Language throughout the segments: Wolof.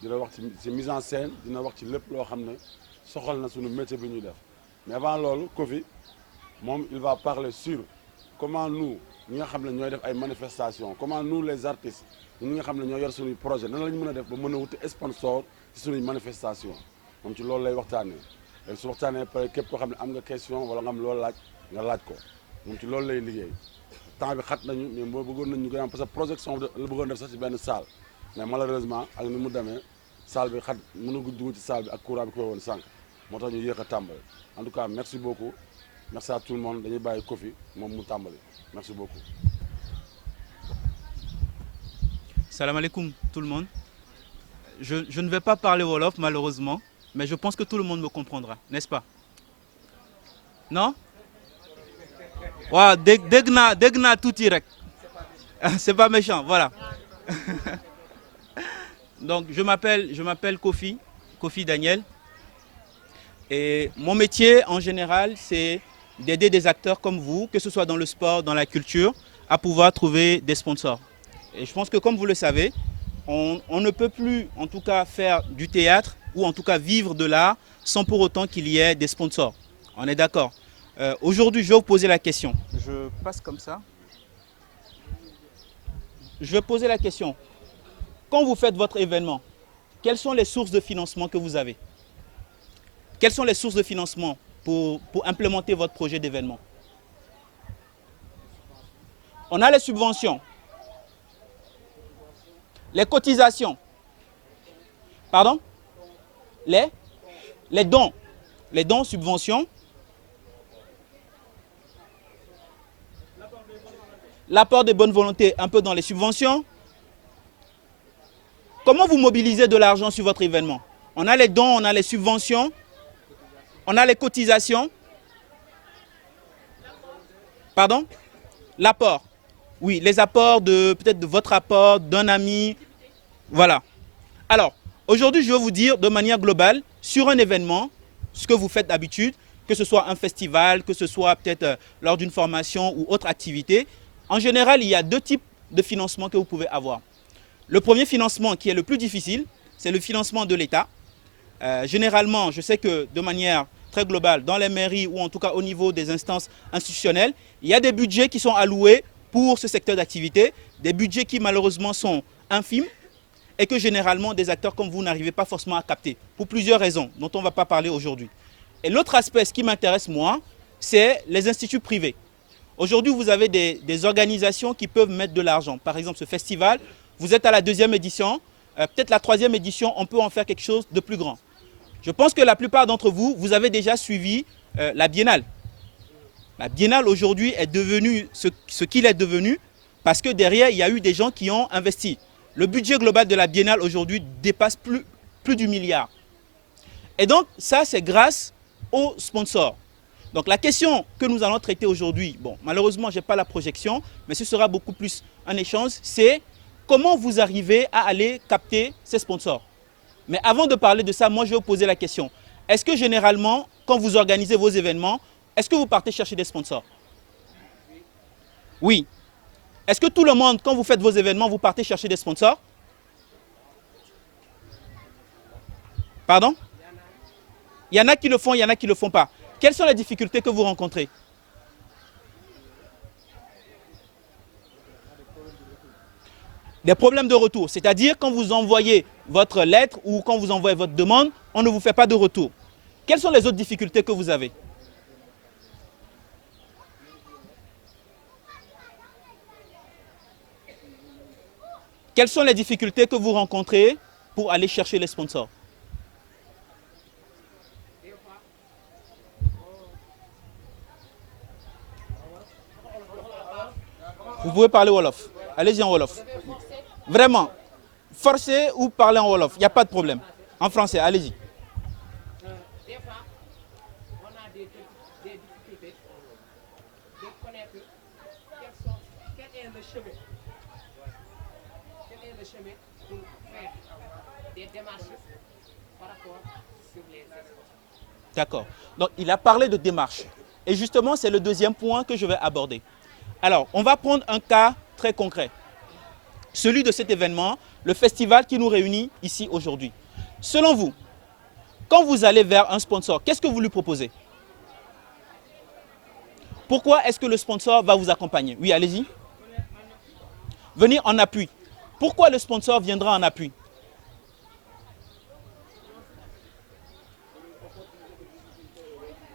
dina wax ci mise en scène dina wax ci lépp loo xam ne soxal na suñu métier bi ñuy def mais avant loolu Kofi moom il va parler sur comment nous ñi nga xam ne ñooy def ay manifestations comment nous les artistes ñi nga xam ne ñoo yor suñuy projet nan la ñu mën a def ba mën a wuti sponsor ci suñuy manifestation moom ci loolu lay waxtaanee léegi su waxtaanee pare képp koo xam ne am nga question wala nga am loolu laaj nga laaj ko moom ci loolu lay liggéey temps bi xat nañu mais moo bëggoon nañ ñu gën a am parce que projection la bëggoon def sax ci benn salle mais malheureusement ak ni mu demee salle bi xat mënu dugg ci salle bi ak courant bi ko woon sànq moo tax ñu yéex a tàmbali en tout cas merci beaucoup merci à tout le monde dañuy bàyyi Kofi moom mu tàmbali merci beaucoup. Salam alaikum tout le monde. Je ne vais pas parler Wolof malheureusement, mais je pense que tout le monde me comprendra, n'est-ce pas? Non? Waaw dégg naa tuuti rek. C'est pas méchant, voilà. Donc je m'appelle Kofi Daniel. Et mon métier en général, c'est d'aider des acteurs comme vous, que ce soit dans le sport, dans la culture, à pouvoir trouver des sponsors. Et je pense que comme vous le savez, on ne peut plus en tout cas faire du théâtre ou en tout cas vivre de l'art sans pour autant qu'il y ait des sponsors. On est d'accord? Aujourd'hui, je vais vous poser la question. Je passe comme ça. Je vais poser la question. Quand vous faites votre événement, quelles sont les sources de financement que vous avez? Quelles sont les sources de financement pour implémenter votre projet d'événement? On a les subventions, les cotisations, pardon? Les dons, subventions, l'apport de bonne volonté un peu dans les subventions. Comment vous mobilisez de l'argent sur votre événement? On a les dons, on a les subventions, on a les cotisations. Pardon? L'apport. Oui, les apports peut-être de votre apport, d'un ami. Voilà. Alors, aujourd'hui, je vais vous dire de manière globale, sur un événement, ce que vous faites d'habitude, que ce soit un festival, que ce soit peut-être lors d'une formation ou autre activité. En général, il y a deux types de financement que vous pouvez avoir. Le premier financement, qui est le plus difficile, c'est le financement de l'État. Généralement, je sais que de manière très globale, dans les mairies ou en tout cas au niveau des instances institutionnelles, il y a des budgets qui sont alloués pour ce secteur d'activité, des budgets qui malheureusement sont infimes et que généralement des acteurs comme vous n'arrivez pas forcément à capter, pour plusieurs raisons dont on ne va pas parler aujourd'hui. Et l'autre aspect, ce qui m'intéresse moi, c'est les instituts privés. Aujourd'hui, vous avez des organisations qui peuvent mettre de l'argent. Par exemple, ce festival, vous êtes à la 2e édition, peut-être la 3e édition, on peut en faire quelque chose de plus grand. Je pense que la plupart d'entre vous, vous avez déjà suivi la Biennale. La Biennale aujourd'hui est devenue ce qu'il est devenu parce que derrière, il y a eu des gens qui ont investi. Le budget global de la Biennale aujourd'hui dépasse plus du milliard. Et donc, ça, c'est grâce aux sponsors. Donc, la question que nous allons traiter aujourd'hui, bon, malheureusement, je n'ai pas la projection, mais ce sera beaucoup plus un échange, c'est comment vous arrivez à aller capter ces sponsors. Mais avant de parler de ça, moi, je vais vous poser la question. Est-ce que généralement, quand vous organisez vos événements, est-ce que vous partez chercher des sponsors? Oui. Est-ce que tout le monde, quand vous faites vos événements, vous partez chercher des sponsors? Pardon? Il y en a qui le font, il y en a qui ne le font pas. Quelles sont les difficultés que vous rencontrez? Des problèmes de retour, c'est-à-dire quand vous envoyez votre lettre ou quand vous envoyez votre demande, on ne vous fait pas de retour. Quelles sont les autres difficultés que vous avez? Quelles sont les difficultés que vous rencontrez pour aller chercher les sponsors? Vous pouvez parler Wolof. Allez-y en Wolof. Vraiment. Forcez ou parlez en Wolof. Il n'y a pas de problème. En français, allez-y. Des fois, on a des difficultés de connaître quel est le chemin. Quel est le chemin pour faire des démarches par rapport sur les expos. D'accord. Donc, il a parlé de démarche. Et justement, c'est le deuxième point que je vais aborder. Alors, on va prendre un cas très concret. celui de cet événement, le festival qui nous réunit ici aujourd'hui. Selon vous, quand vous allez vers un sponsor, qu'est-ce que vous lui proposez? Pourquoi est-ce que le sponsor va vous accompagner? Oui, allez-y. Venir en appui. Pourquoi le sponsor viendra en appui?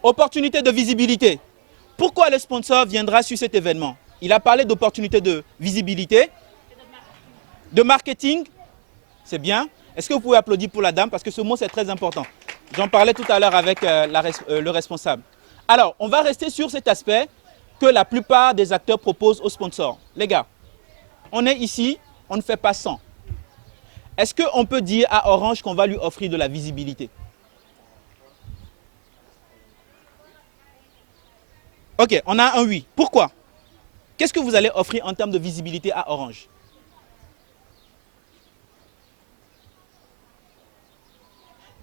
Opportunité de visibilité. Pourquoi le sponsor viendra sur cet événement? Il a parlé d'opportunité de visibilité, de marketing. C'est bien. Est-ce que vous pouvez applaudir pour la dame? Parce que ce mot, c'est très important. J'en parlais tout à l'heure avec le responsable. Alors, on va rester sur cet aspect que la plupart des acteurs proposent aux sponsors. Les gars, on est ici, on ne fait pas 100. Est-ce qu'on peut dire à Orange qu'on va lui offrir de la visibilité? Ok, on a un oui. Pourquoi? Qu'est-ce que vous allez offrir en termes de visibilité à Orange?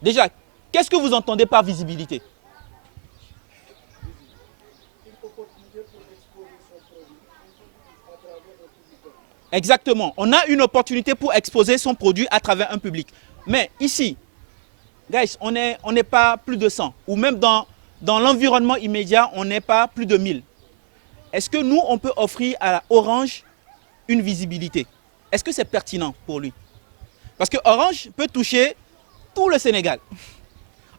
Déjà, qu'est-ce que vous entendez par visibilité? Exactement. On a une opportunité pour exposer son produit à travers un public. Mais ici, guys, on n'est pas plus de 100. Ou même dans l'environnement immédiat, on n'est pas plus de 1000. Est-ce que nous, on peut offrir à Orange une visibilité? Est-ce que c'est pertinent pour lui? Parce que Orange peut toucher tout le Sénégal.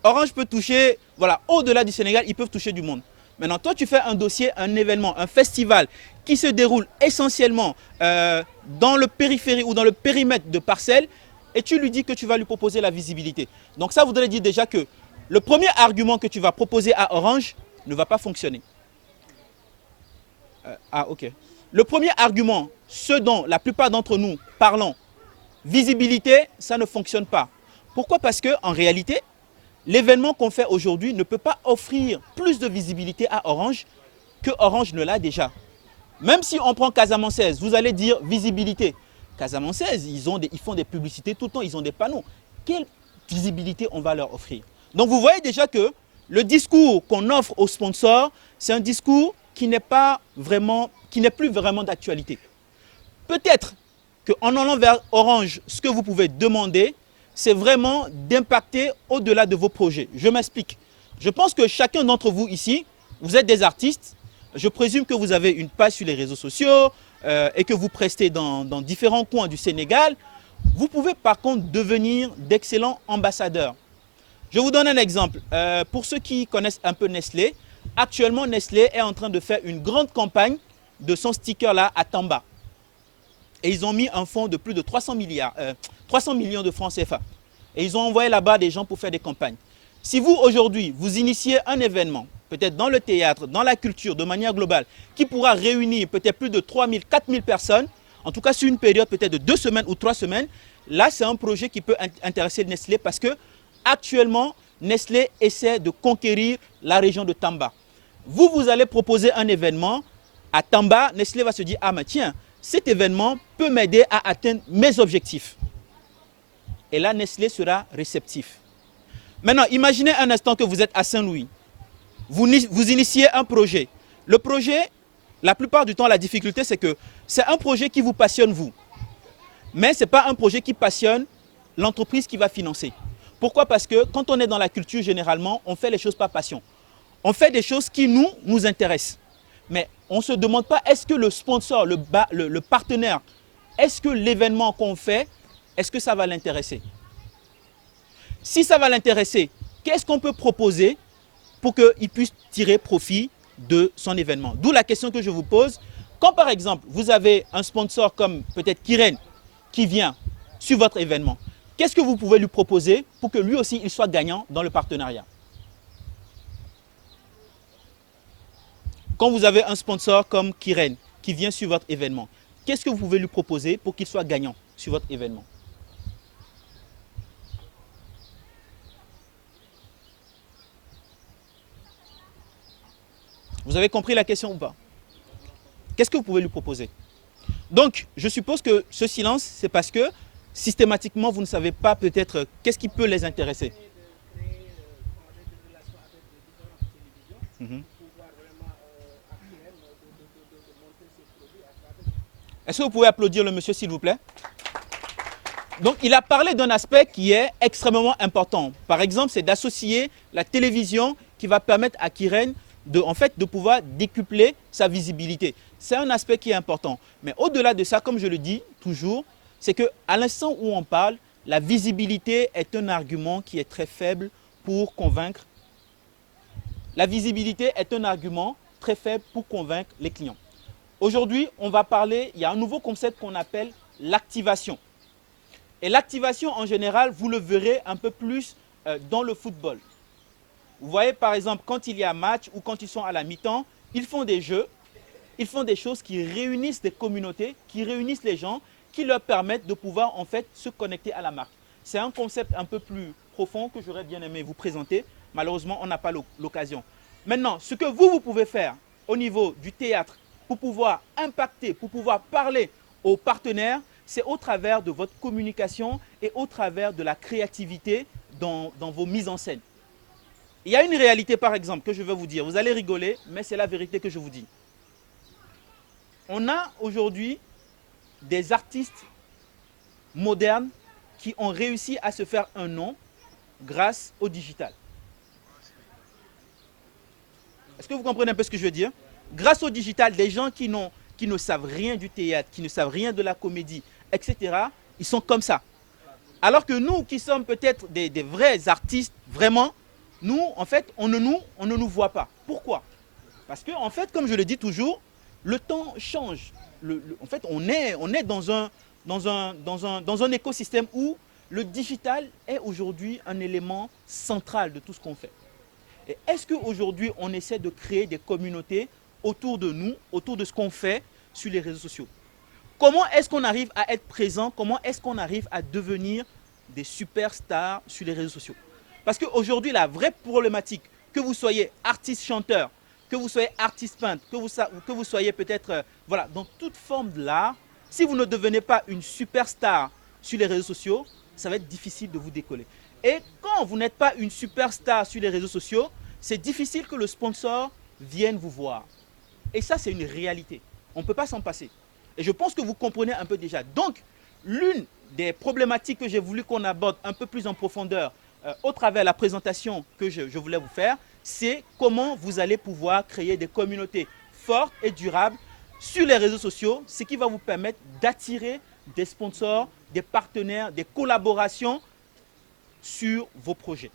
Orange peut toucher, voilà, au-delà du Sénégal, ils peuvent toucher du monde. Maintenant, toi, tu fais un dossier, un événement, un festival qui se déroule essentiellement dans le périphérie ou dans le périmètre de Parcelles et tu lui dis que tu vas lui proposer la visibilité. Donc ça voudrait dire déjà que le premier argument que tu vas proposer à Orange ne va pas fonctionner. Ok. Le premier argument, ce dont la plupart d'entre nous parlons, visibilité, ça ne fonctionne pas. Pourquoi? Parce qu'en réalité, l'événement qu'on fait aujourd'hui ne peut pas offrir plus de visibilité à Orange que Orange ne l'a déjà. Même si on prend Casamançaise, vous allez dire visibilité. Casamançaise, ils font des publicités tout le temps, ils ont des panneaux. Quelle visibilité on va leur offrir? Donc vous voyez déjà que le discours qu'on offre aux sponsors, c'est un discours qui n'est plus vraiment d'actualité. Peut-être qu'en allant vers Orange, ce que vous pouvez demander, c'est vraiment d'impacter au-delà de vos projets. Je m'explique. Je pense que chacun d'entre vous ici, vous êtes des artistes. Je présume que vous avez une page sur les réseaux sociaux et que vous prestez dans différents coins du Sénégal. Vous pouvez par contre devenir d'excellents ambassadeurs. Je vous donne un exemple. Pour ceux qui connaissent un peu Nestlé, actuellement Nestlé est en train de faire une grande campagne de son sticker-là à Tamba. Et ils ont mis un fonds de plus de 300 millions de francs CFA. Et ils ont envoyé là-bas des gens pour faire des campagnes. Si vous, aujourd'hui, vous initiez un événement, peut-être dans le théâtre, dans la culture, de manière globale, qui pourra réunir peut-être plus de 3 000, 4 000 personnes, en tout cas sur une période peut-être de 2 semaines ou 3 semaines, là, c'est un projet qui peut intéresser Nestlé parce que actuellement, Nestlé essaie de conquérir la région de Tamba. Vous allez proposer un événement à Tamba, Nestlé va se dire « Ah, mais tiens, cet événement peut m'aider à atteindre mes objectifs. » Et là, Nestlé sera réceptif. Maintenant, imaginez un instant que vous êtes à Saint-Louis. Vous initiez un projet. Le projet, la plupart du temps, la difficulté, c'est que c'est un projet qui vous passionne, vous. Mais ce n'est pas un projet qui passionne l'entreprise qui va financer. Pourquoi? Parce que quand on est dans la culture, généralement, on fait les choses par passion. On fait des choses qui nous intéressent. Mais on ne se demande pas, est-ce que le sponsor, le partenaire, est-ce que l'événement qu'on fait, est-ce que ça va l'intéresser? Si ça va l'intéresser, qu'est-ce qu'on peut proposer pour qu'il puisse tirer profit de son événement? D'où la question que je vous pose. Quand par exemple, vous avez un sponsor comme peut-être Kiren qui vient sur votre événement, qu'est-ce que vous pouvez lui proposer pour que lui aussi il soit gagnant dans le partenariat? Quand vous avez un sponsor comme Kiren qui vient sur votre événement, qu'est-ce que vous pouvez lui proposer pour qu'il soit gagnant sur votre événement? Vous avez compris la question ou pas? Qu'est-ce que vous pouvez lui proposer? Donc, je suppose que ce silence, c'est parce que systématiquement, vous ne savez pas peut-être qu'est-ce qui peut les intéresser. Est-ce que vous pouvez applaudir le monsieur, s'il vous plaît? Donc, il a parlé d'un aspect qui est extrêmement important. Par exemple, c'est d'associer la télévision qui va permettre à Kiren de pouvoir décupler sa visibilité. C'est un aspect qui est important. Mais au-delà de ça, comme je le dis toujours, c'est qu'à l'instant où on parle, la visibilité est un argument qui est très faible pour convaincre. La visibilité est un argument très faible pour convaincre les clients. Aujourd'hui, on va parler, il y a un nouveau concept qu'on appelle l'activation. Et l'activation, en général, vous le verrez un peu plus dans le football. Vous voyez, par exemple, quand il y a match ou quand ils sont à la mi-temps, ils font des jeux, ils font des choses qui réunissent des communautés, qui réunissent les gens, qui leur permettent de pouvoir, en fait, se connecter à la marque. C'est un concept un peu plus profond que j'aurais bien aimé vous présenter. Malheureusement, on n'a pas l'occasion. Maintenant, ce que vous pouvez faire au niveau du théâtre pour pouvoir impacter, pour pouvoir parler aux partenaires, c'est au travers de votre communication et au travers de la créativité dans vos mises en scène. Il y a une réalité, par exemple, que je veux vous dire. Vous allez rigoler, mais c'est la vérité que je vous dis. On a aujourd'hui des artistes modernes qui ont réussi à se faire un nom grâce au digital. Est-ce que vous comprenez un peu ce que je veux dire? Grâce au digital, des gens qui ne savent rien du théâtre, qui ne savent rien de la comédie, etc., ils sont comme ça. Alors que nous, qui sommes peut-être des vrais artistes, vraiment, nous, en fait, on ne nous voit pas. Pourquoi? Parce que, en fait, comme je le dis toujours, le temps change. En fait, on est dans un écosystème où le digital est aujourd'hui un élément central de tout ce qu'on fait. Et est-ce qu'aujourd'hui, on essaie de créer des communautés autour de nous, autour de ce qu'on fait sur les réseaux sociaux? Comment est-ce qu'on arrive à être présent? Comment est-ce qu'on arrive à devenir des superstars sur les réseaux sociaux? Parce qu'aujourd'hui, la vraie problématique, que vous soyez artiste chanteur, que vous soyez artiste peintre, que vous soyez peut-être voilà, dans toute forme de l'art, si vous ne devenez pas une superstar sur les réseaux sociaux, ça va être difficile de vous décoller. Et quand vous n'êtes pas une superstar sur les réseaux sociaux, c'est difficile que le sponsor vienne vous voir. Et ça, c'est une réalité. On ne peut pas s'en passer. Et je pense que vous comprenez un peu déjà. Donc, l'une des problématiques que j'ai voulu qu'on aborde un peu plus en profondeur au travers de la présentation que je voulais vous faire, c'est comment vous allez pouvoir créer des communautés fortes et durables sur les réseaux sociaux, ce qui va vous permettre d'attirer des sponsors, des partenaires, des collaborations sur vos projets.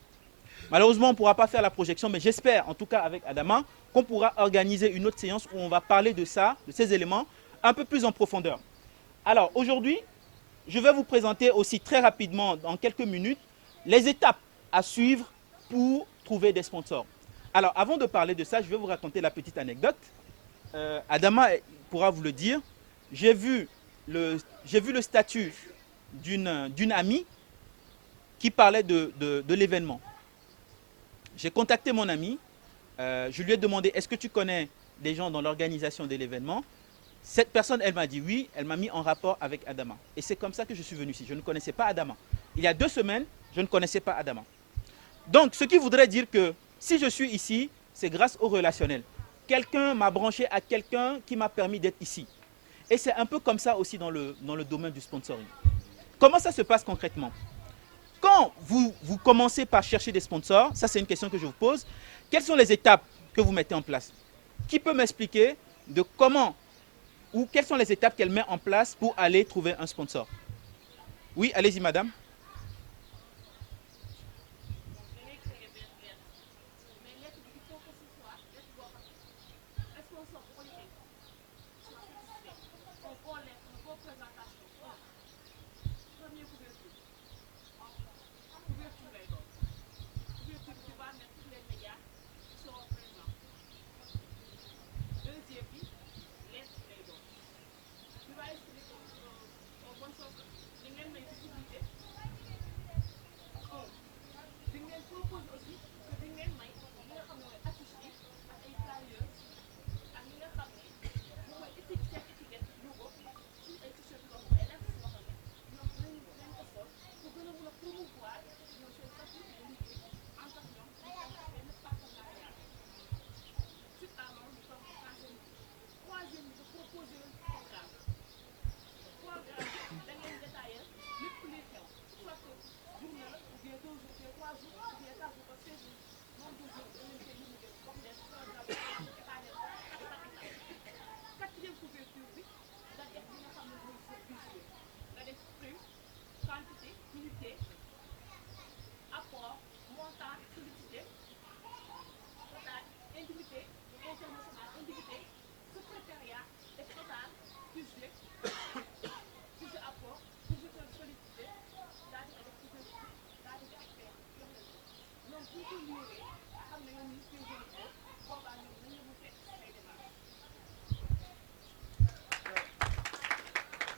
Malheureusement, on ne pourra pas faire la projection, mais j'espère, en tout cas avec Adama, qu'on pourra organiser une autre séance où on va parler de ça, de ces éléments, un peu plus en profondeur. Alors, aujourd'hui, je vais vous présenter aussi très rapidement, dans quelques minutes, les étapes à suivre pour trouver des sponsors. Alors, avant de parler de ça, je vais vous raconter la petite anecdote. Adama pourra vous le dire. J'ai vu le statut d'une amie qui parlait de l'événement. J'ai contacté mon ami, je lui ai demandé, est-ce que tu connais des gens dans l'organisation de l'événement? Cette personne, elle m'a dit oui, elle m'a mis en rapport avec Adama. Et c'est comme ça que je suis venu ici. Je ne connaissais pas Adama. Il y a 2 semaines, je ne connaissais pas Adama. Donc, ce qui voudrait dire que si je suis ici, c'est grâce au relationnel. Quelqu'un m'a branché à quelqu'un qui m'a permis d'être ici. Et c'est un peu comme ça aussi dans le domaine du sponsoring. Comment ça se passe concrètement? Quand vous commencez par chercher des sponsors, ça c'est une question que je vous pose, quelles sont les étapes que vous mettez en place? Qui peut m'expliquer de comment ou quelles sont les étapes qu'elle met en place pour aller trouver un sponsor? Oui, allez-y madame.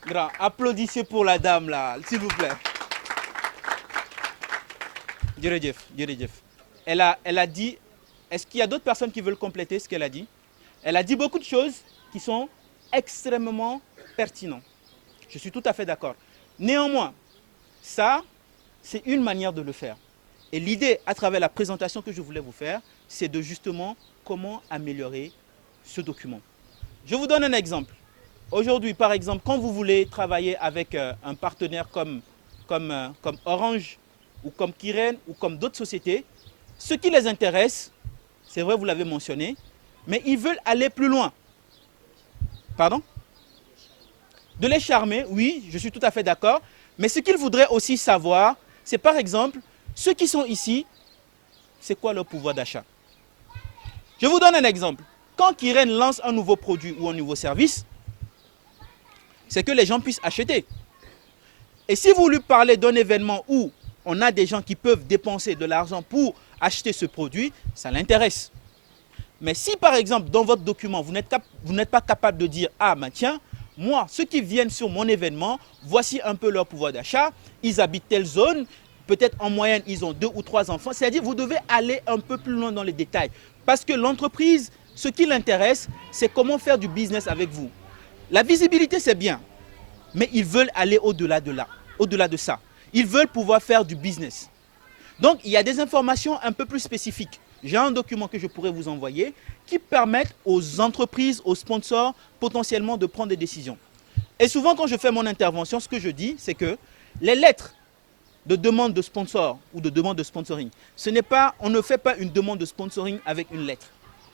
Grand, applaudissez pour la dame là, s'il vous plaît. Jërëjëf, jërëjëf. Elle a dit, est-ce qu'il y a d'autres personnes qui veulent compléter ce qu'elle a dit? Elle a dit beaucoup de choses qui sont extrêmement pertinentes. Je suis tout à fait d'accord. Néanmoins, ça, c'est une manière de le faire. Et l'idée, à travers la présentation que je voulais vous faire, c'est de justement comment améliorer ce document. Je vous donne un exemple. Aujourd'hui, par exemple, quand vous voulez travailler avec un partenaire comme Orange, ou comme Kiren, ou comme d'autres sociétés, ce qui les intéresse, c'est vrai, vous l'avez mentionné, mais ils veulent aller plus loin. Pardon? De les charmer, oui, je suis tout à fait d'accord, mais ce qu'ils voudraient aussi savoir, c'est par exemple, ceux qui sont ici, c'est quoi leur pouvoir d'achat? Je vous donne un exemple. Quand Kiren lance un nouveau produit ou un nouveau service, c'est que les gens puissent acheter. Et si vous lui parlez d'un événement où on a des gens qui peuvent dépenser de l'argent pour acheter ce produit, ça l'intéresse. Mais si par exemple dans votre document, vous n'êtes pas capable de dire « Ah ben tiens, moi, ceux qui viennent sur mon événement, voici un peu leur pouvoir d'achat, ils habitent telle zone, peut-être en moyenne ils ont 2 ou 3 enfants », c'est-à-dire vous devez aller un peu plus loin dans les détails. Parce que l'entreprise, ce qui l'intéresse, c'est comment faire du business avec vous. La visibilité, c'est bien, mais ils veulent aller au-delà de ça. Ils veulent pouvoir faire du business. Donc, il y a des informations un peu plus spécifiques. J'ai un document que je pourrais vous envoyer qui permettent aux entreprises, aux sponsors, potentiellement de prendre des décisions. Et souvent, quand je fais mon intervention, ce que je dis, c'est que les lettres de demande de sponsor ou de demande de sponsoring, on ne fait pas une demande de sponsoring avec une lettre.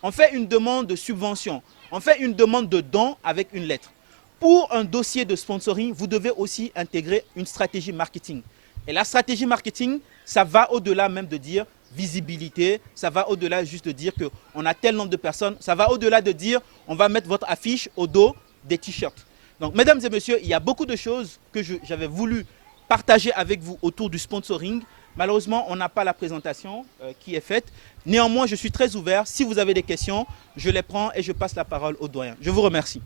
On fait une demande de subvention. On fait une demande de don avec une lettre. Pour un dossier de sponsoring, vous devez aussi intégrer une stratégie marketing. Et la stratégie marketing, ça va au-delà même de dire visibilité, ça va au-delà juste de dire qu'on a tel nombre de personnes, ça va au-delà de dire on va mettre votre affiche au dos des t-shirts. Donc, mesdames et messieurs, il y a beaucoup de choses que j'avais voulu partager avec vous autour du sponsoring. Malheureusement, on n'a pas la présentation qui est faite. Néanmoins, je suis très ouvert. Si vous avez des questions, je les prends et je passe la parole au doyen. Je vous remercie.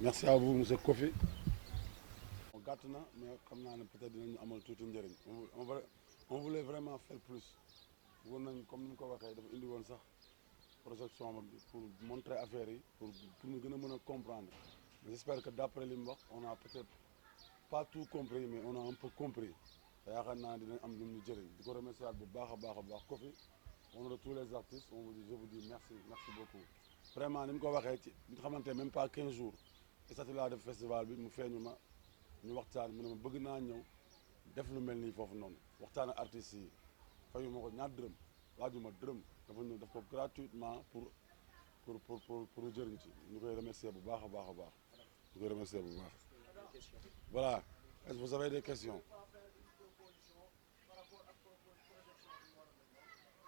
Merci à vous, monsieur Kofi. gàtt na mais xam naa ne peut-être dinañu amal tuuti njëriñ on voulait vraiment faire plus woon nañ comme ni ñu ko waxee dafa indi woon sax projection bi pour montrer affaire yi pour ñu gën a mën a comprendre j'espère que d'après li mu wax on a peut-être pas tout compris mais on a un peu compris te yaakaar naa dinañ am lu ñu jëriñ di ko remercier bu baax a baax Kofi au nom de tous les artistes je vous dis merci beaucoup vraiment ni mu ko waxee ci ñu xamante même pas 15 jours statut laa def festival bi mu feeñu ma ñu waxtaan mu ne ma bëgg naa ñëw def lu mel nii foofu noonu waxtaan ak artistes yi fayu ma ko ñaar dërëm laajuma dërëm dafa ñëw def ko gratuitement pour jëriñ ci ñu koy remercier bu baax a baax ñu koy remercier bu baax voilà est-ce que vous avez des questions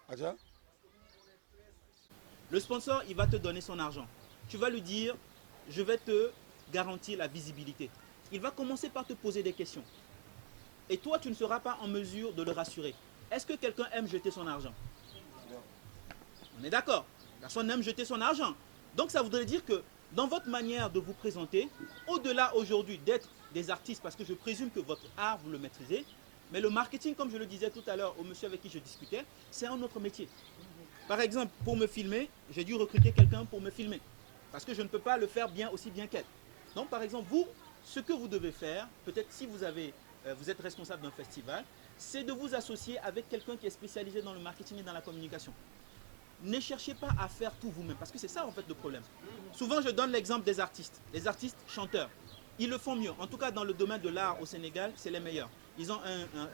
Acha Le sponsor, il va te donner son argent. Tu vas lui dire, je vais te garantir la visibilité. Il va commencer par te poser des questions. Et toi, tu ne seras pas en mesure de le rassurer. Est-ce que quelqu'un aime jeter son argent? On est d'accord. Personne n'aime jeter son argent. Donc, ça voudrait dire que dans votre manière de vous présenter, au-delà aujourd'hui d'être des artistes, parce que je présume que votre art, vous le maîtrisez, mais le marketing, comme je le disais tout à l'heure au monsieur avec qui je discutais, c'est un autre métier. Par exemple, pour me filmer, j'ai dû recruter quelqu'un pour me filmer. Parce que je ne peux pas le faire aussi bien qu'elle. Donc, par exemple, vous, ce que vous devez faire, peut-être si vous êtes responsable d'un festival, c'est de vous associer avec quelqu'un qui est spécialisé dans le marketing et dans la communication. Ne cherchez pas à faire tout vous-même, parce que c'est ça en fait le problème. Souvent, je donne l'exemple des artistes chanteurs. Ils le font mieux. En tout cas, dans le domaine de l'art au Sénégal, c'est les meilleurs. Ils ont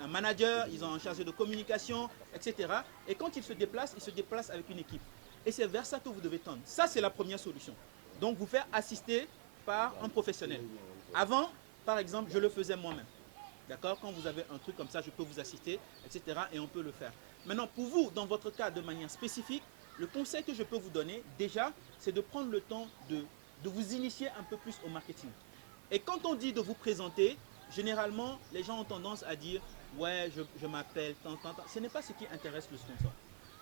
un manager, ils ont un chargé de communication, etc. Et quand ils se déplacent avec une équipe. Et c'est vers ça que vous devez tendre. Ça, c'est la première solution. Donc, vous faire assister par un professionnel. Avant, par exemple, je le faisais moi-même. D'accord? Quand vous avez un truc comme ça, je peux vous assister, etc. Et on peut le faire. Maintenant, pour vous, dans votre cas, de manière spécifique, le conseil que je peux vous donner, déjà, c'est de prendre le temps de vous initier un peu plus au marketing. Et quand on dit de vous présenter, généralement, les gens ont tendance à dire « Ouais, je m'appelle, tant. » Ce n'est pas ce qui intéresse le sponsor.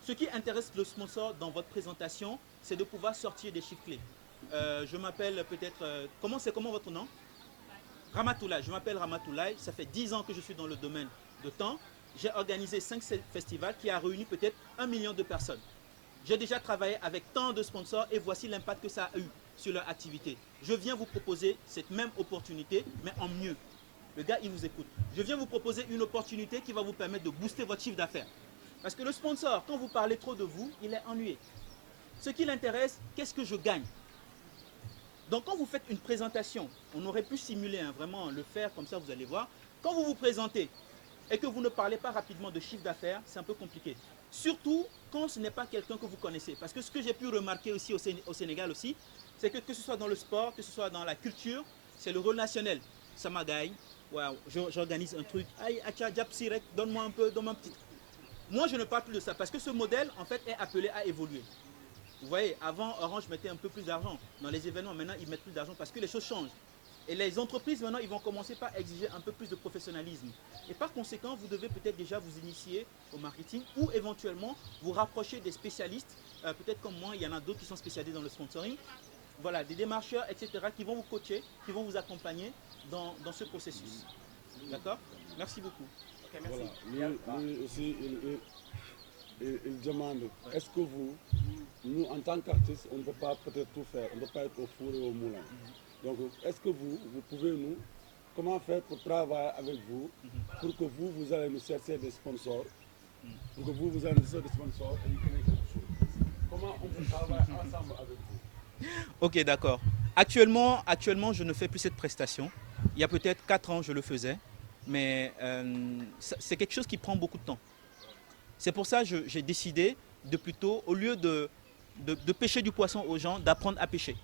Ce qui intéresse le sponsor dans votre présentation, c'est de pouvoir sortir des chiffres clés. Je m'appelle peut-être... comment votre nom? Ramatoulaye. Je m'appelle Ramatoulaye. Ça fait 10 ans que je suis dans le domaine de temps. J'ai organisé 5 festivals qui a réuni peut-être 1 million de personnes. J'ai déjà travaillé avec tant de sponsors et voici l'impact que ça a eu sur leur activité. Je viens vous proposer cette même opportunité, mais en mieux. Le gars, il vous écoute. Je viens vous proposer une opportunité qui va vous permettre de booster votre chiffre d'affaires. Parce que le sponsor, quand vous parlez trop de vous, il est ennuyé. Ce qui l'intéresse, qu'est-ce que je gagne? Donc quand vous faites une présentation, on aurait pu simuler, vraiment le faire comme ça, vous allez voir. Quand vous vous présentez et que vous ne parlez pas rapidement de chiffre d'affaires, c'est un peu compliqué. Surtout quand ce n'est pas quelqu'un que vous connaissez. Parce que ce que j'ai pu remarquer aussi au Sénégal aussi, c'est que ce soit dans le sport, que ce soit dans la culture, c'est le relationnel. Samagaï, wow, j'organise un truc, aïe, acha, japsirek, donne-moi un peu, donne-moi un petit. Moi, je ne parle plus de ça parce que ce modèle, en fait, est appelé à évoluer. Vous voyez, avant, Orange mettait un peu plus d'argent dans les événements. Maintenant, ils mettent plus d'argent parce que les choses changent. Et les entreprises, maintenant, ils vont commencer par exiger un peu plus de professionnalisme. Et par conséquent, vous devez peut-être déjà vous initier au marketing ou éventuellement vous rapprocher des spécialistes. Peut-être comme moi, il y en a d'autres qui sont spécialisés dans le sponsoring. Voilà, des démarcheurs, etc., qui vont vous coacher, qui vont vous accompagner dans ce processus. D'accord? Merci beaucoup. Ok, merci. Voilà, lui aussi, il demande, est-ce que vous, nous en tant qu'artistes, on ne peut pas peut-être tout faire, on ne peut pas être au four et au moulin. Donc, est-ce que vous pouvez nous, comment faire pour travailler avec vous, pour que vous allez nous chercher des sponsors, pour que vous allez nous chercher des sponsors et nous créer quelque chose. Comment on peut travailler ensemble avec vous? Ok, d'accord. Actuellement, je ne fais plus cette prestation. Il y a peut-être 4 ans, je le faisais, mais c'est quelque chose qui prend beaucoup de temps. C'est pour ça que j'ai décidé de plutôt, au lieu de pêcher du poisson aux gens, d'apprendre à pêcher.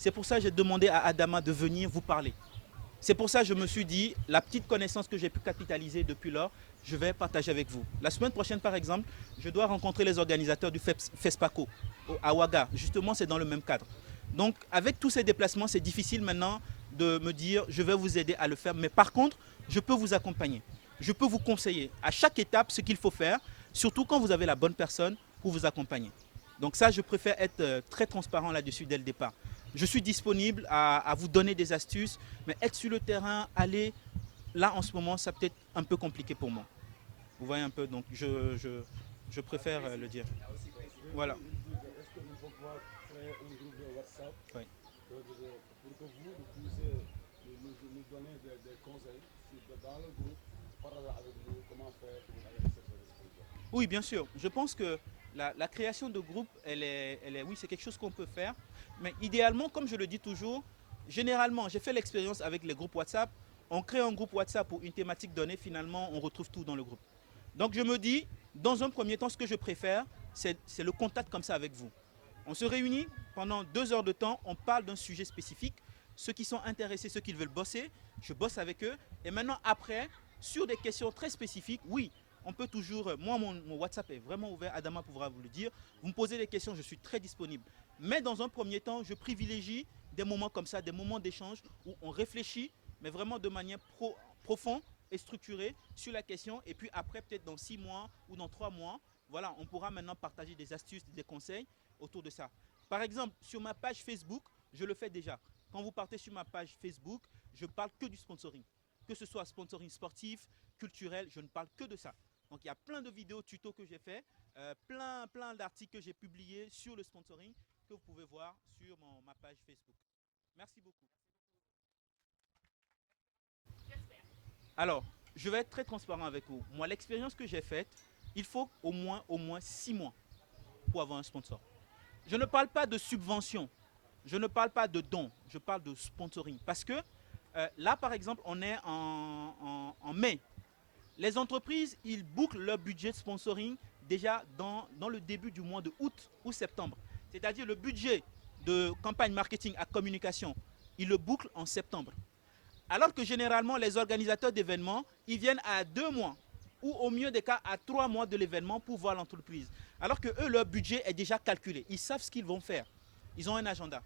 C'est pour ça que j'ai demandé à Adama de venir vous parler. C'est pour ça que je me suis dit, la petite connaissance que j'ai pu capitaliser depuis lors, je vais partager avec vous. La semaine prochaine, par exemple, je dois rencontrer les organisateurs du FESPACO à Ouaga. Justement, c'est dans le même cadre. Donc, avec tous ces déplacements, c'est difficile maintenant de me dire, je vais vous aider à le faire. Mais par contre, je peux vous accompagner. Je peux vous conseiller à chaque étape ce qu'il faut faire, surtout quand vous avez la bonne personne pour vous accompagner. Donc ça, je préfère être très transparent là-dessus dès le départ. Je suis disponible à vous donner des astuces, mais être sur le terrain, aller, là en ce moment, ça peut être un peu compliqué pour moi. Vous voyez un peu, donc je préfère le dire. Voilà. Est-ce que nous pouvons pouvoir créer un groupe de WhatsApp Oui. pour que vous puissiez nous donner des conseils dans le groupe, parler avec nous, comment faire pour aller chercher les sponsors? Oui, bien sûr. Je pense que la création de groupe, oui, c'est quelque chose qu'on peut faire. Mais idéalement, comme je le dis toujours, généralement, j'ai fait l'expérience avec les groupes WhatsApp. On crée un groupe WhatsApp pour une thématique donnée, finalement, on retrouve tout dans le groupe. Donc je me dis, dans un premier temps, ce que je préfère, c'est le contact comme ça avec vous. On se réunit pendant 2 heures de temps, on parle d'un sujet spécifique. Ceux qui sont intéressés, ceux qui veulent bosser, je bosse avec eux. Et maintenant, après, sur des questions très spécifiques, oui, on peut toujours... Moi, mon WhatsApp est vraiment ouvert, Adama pourra vous le dire. Vous me posez des questions, je suis très disponible. Mais dans un premier temps, je privilégie des moments comme ça, des moments d'échange où on réfléchit, mais vraiment de manière profonde et structurée sur la question. Et puis après, peut-être dans 6 mois ou dans 3 mois, voilà, on pourra maintenant partager des astuces, des conseils autour de ça. Par exemple, sur ma page Facebook, je le fais déjà. Quand vous partez sur ma page Facebook, je parle que du sponsoring. Que ce soit sponsoring sportif, culturel, je ne parle que de ça. Donc il y a plein de vidéos tutos que j'ai fait, plein d'articles que j'ai publiés sur le sponsoring que vous pouvez voir sur ma page Facebook. Merci beaucoup. Alors, je vais être très transparent avec vous. Moi, l'expérience que j'ai faite, il faut au moins 6 mois pour avoir un sponsor. Je ne parle pas de subvention, je ne parle pas de dons, je parle de sponsoring. Parce que là, par exemple, on est en mai. Les entreprises, ils bouclent leur budget de sponsoring déjà dans le début du mois de août ou septembre. C'est-à-dire le budget de campagne marketing à communication, ils le bouclent en septembre. Alors que généralement, les organisateurs d'événements, ils viennent à 2 mois ou au mieux des cas à 3 mois de l'événement pour voir l'entreprise. Alors que eux, leur budget est déjà calculé. Ils savent ce qu'ils vont faire. Ils ont un agenda.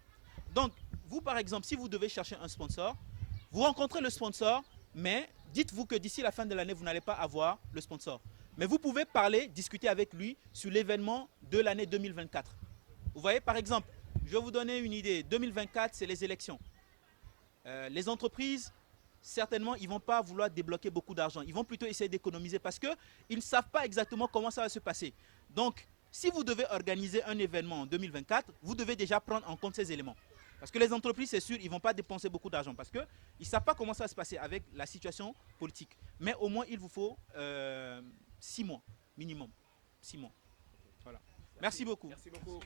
Donc, vous, par exemple, si vous devez chercher un sponsor, vous rencontrez le sponsor, mais dites-vous que d'ici la fin de l'année, vous n'allez pas avoir le sponsor. Mais vous pouvez parler, discuter avec lui sur l'événement de l'année 2024. Vous voyez, par exemple, je vais vous donner une idée. 2024, c'est les élections. Les entreprises, certainement, ils ne vont pas vouloir débloquer beaucoup d'argent. Ils vont plutôt essayer d'économiser parce qu'ils ne savent pas exactement comment ça va se passer. Donc, si vous devez organiser un événement en 2024, vous devez déjà prendre en compte ces éléments. Parce que les entreprises, c'est sûr, ils ne vont pas dépenser beaucoup d'argent parce qu'ils ne savent pas comment ça va se passer avec la situation politique. Mais au moins, il vous faut 6 mois minimum. 6 mois. Voilà. Merci beaucoup. Merci beaucoup.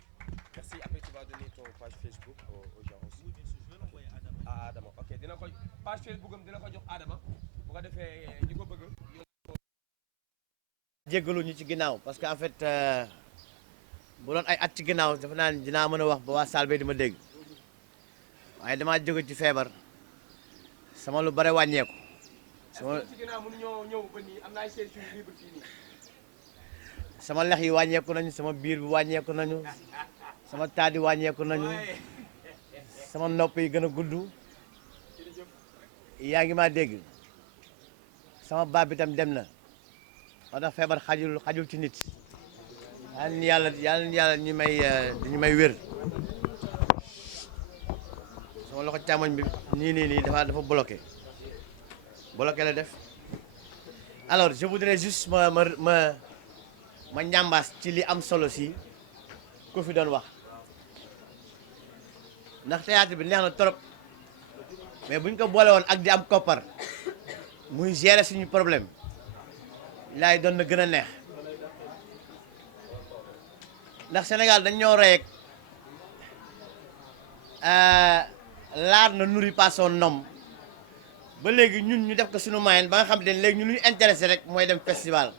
Merci. Après, tu vas donner ton page Facebook aux gens aussi. Oui, bien sûr. Je vais l'envoyer à Adama. Ah, Adama. Ok. Dina ko page Facebook am dina ko jox Adama. Bu ko defee ñi ko bëgg. jéggalu ñu ci ginnaaw parce que en fait bu doon ay at ci ginnaaw dafa naan dinaa mën a wax ba waa salle bi di ma dégg waaye damaa jóge ci feebar sama lu bare wàññeeku. sama ci ginnaaw mënu ñoo ñëw ba nii am na ay chaise yu libre fii nii. sama lex yi wàññeeku nañu sama biir bi wàññeeku nañu sama taat yi wàññeeku nañu sama nopp yi gën a gudd yaa ngi maa dégg sama baat bi tam dem na moo tax feebar xajul ci nit yàlla ñu may wér sama loxo càmmoñ bi nii dafa bloqué la def. Alors je voudrais juste ma ñambaas ci li am solo si ku fi doon wax ndax théâtre bi neex na trop mais buñ ko boole woon ak di am koppar muy gérer suñu problème laay doon na gën a neex ndax Sénégal dañ ñoo rey ak l'art ne nourrit pas son homme ba léegi ñun ñu def ko suñu moyen ba nga xam ne léegi ñun lu ñu intéressé rek mooy dem festival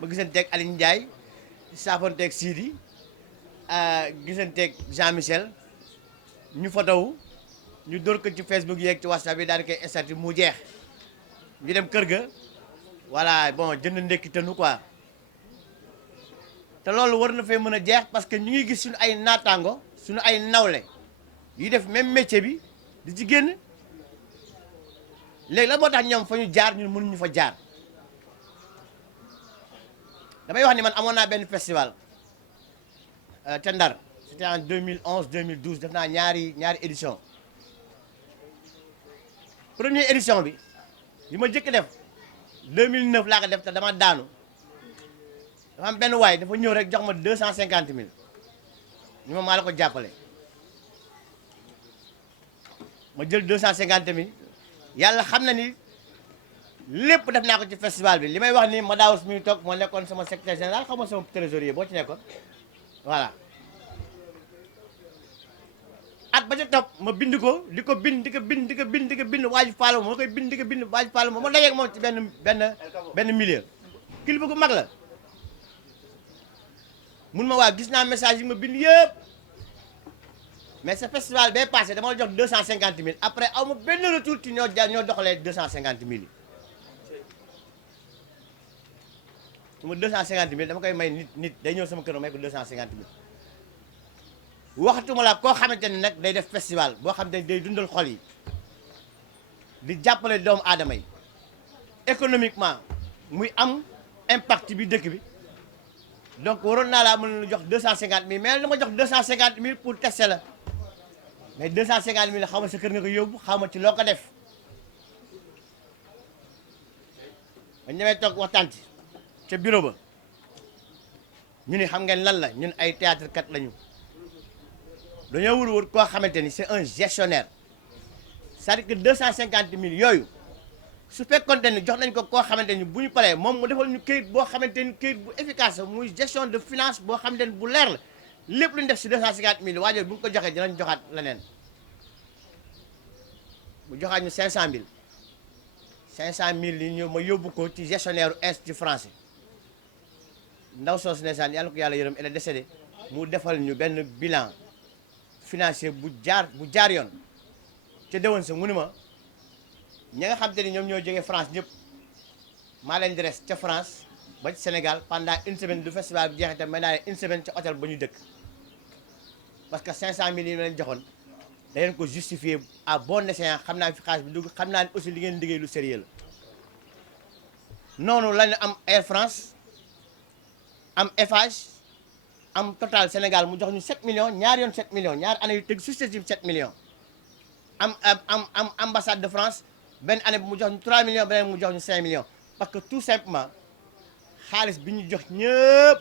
ba gisanteeg Aline Ndiaye saafonteeg Sidi gisanteeg Jean Michel ñu fotowu ñu dóor ko ci Facebook yeeg ci WhatsApp yi daal di koy statut mu jeex ñu dem kër ga voilà bon jënd ndekki tënu quoi te loolu war na fee mën a jeex parce que ñu ngi gis suñu ay naataango suñu ay nawle yu def même métier bi di ci génn léegi la moo tax ñoom fa ñu jaar ñun mënuñu fa jaar damay wax ni man amoon naa benn festival ca Ndar c'était en 2011 2012 def naa ñaari édition première édition bi ma jëkk def 2009 laa ko def te dama daanu dafa am benn waay dafa ñëw rek jox ma 250 000 ñu ma maa la ko jàppale ma jël 250 000 yàlla xam na ni lépp def naa ko ci festival bi li may wax ni ma daawus mi toog moo nekkoon sama secrétaire général xaw ma sama trésorier boo ci nekkoon voilà at ba ca topp ma bind ko di ko bind waaju faalo ma koy bind di ko bind waaju faalo ma dajeeg moom ci benn milieu kilifa gu mag la mun ma waa gis naa message yi ma bind yëpp mais ce festival bay passé dama la jox 250 000 après aw ma benn retour ci ñoo doxalee 250 000 yi su ma 250 000 dama koy may nit day ñëw sama kër may ko 250 000 waxatuma la koo xamante ni nag day def festival boo xam ne day dundal xol yi di jàppale doomu aadama yi économiquement muy am impact bi dëkk bi donc waroon naa laa mën a jox 250 000 mais dama jox 250 000 pour tester la mais 250 000 xaw ma sa kër nga ko yóbbu xaw ma ci loo ko def ba ñëwee toog waxtaan ci ca bureau ba ñu ni xam ngeen lan la ñun ay théâtre kat lañu dañoo wut koo xamante ni c'est un gestionnaire c'est-à-dire que 250 000 yooyu su fekkoonte ni jox nañ ko koo xamante ni bu ñu paree moom mu defal ñu këyit boo xamante ni këyit bu efficace muy gestion de finance boo xamante ni bu leer la lépp lu ñu def si 250 000 waajal bu ñu ko joxee dinañ joxaat leneen mu joxaat ñu 500 000 500 000 yi ñëw ma yóbbu ko ci gestionnaire institut français ndaw soos ndeysaan yàlla ko yàlla yërëm elle est décédée mu defal ñu benn bilan financier bu jaar yoon ca déwén sa mu ni ma ñi nga xam te ni ñoom ñoo jógee France ñëpp maa leen di res ca France ba ci Sénégal pendant une semaine du festival bi jeexee tam may naa leen une semaine ca hôtel ba ñu dëkk parce que 500 000 yi leen joxoon da ngeen ko justifier à bon escient xam naa fi xaalis bi dugg xam naa ne aussi li ngeen liggéey lu sérieux la noonu la ñu am Air France am Eiffage am Total Sénégal mu jox ñu 7 millions ñaari yoon 7 millions ñaari année yu tëgg successive 7 millions am ambassade de France benn année bi mu jox ñu 3 millions beneen mu jox ñu 5 millions parce que tout simplement xaalis bi ñu jox ñëpp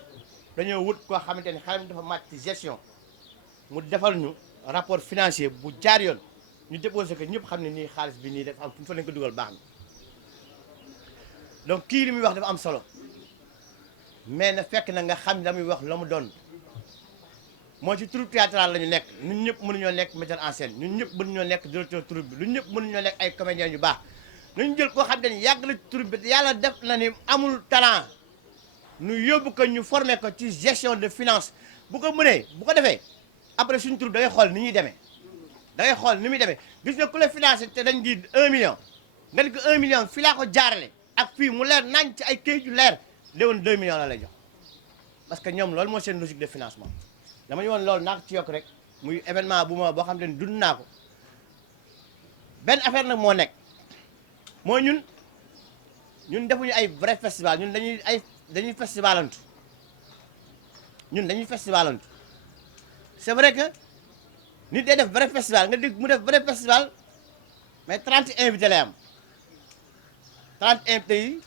dañoo wut koo xamante ni xaalis dafa màcc ci gestion mu defal ñu rapport financier bu jaar yoon ñu déposé ko ñëpp xam ne nii xaalis bi nii dafa am fu fa lañ ko dugal baax na donc kii li muy wax dafa am solo mais na fekk na nga xam la muy wax la mu doon moo ci troupe théâtrale la ñu nekk ñun ñëpp mënuñoo nekk metteur en scène ñun ñëpp mënuñoo nekk directeur troupe bi ñun ñëpp mënuñoo nekk ay comédiens yu baax nañu jël koo xam ne yàgg na ci troupe bi yàlla def na ni amul talent ñu yóbbu ko ñu formé ko ci gestion de finance bu ko mënee bu ko defee après suñu troupe da ngay xool ni ñuy demee da ngay xool ni muy demee gis nga ku la financé te dañ di 1 million nga di ko 1 million fii laa ko jaarale ak fii mu leer nañ ci ay këyit yu leer léwoon 2 millions la lay jox parce que ñoom loolu moo seen logique de financement dama ñu woon loolu naa ko ci yokk rek muy événement bu ma boo xam ne dund naa ko benn affaire nag moo nekk mooy ñun defuñu ay vrai festival ñun dañuy festivalantu ñun dañuy festivalantu c'est vrai que nit day def vrai festival nga dégg mu def vrai festival mais 30 invités lay am 30 invités yi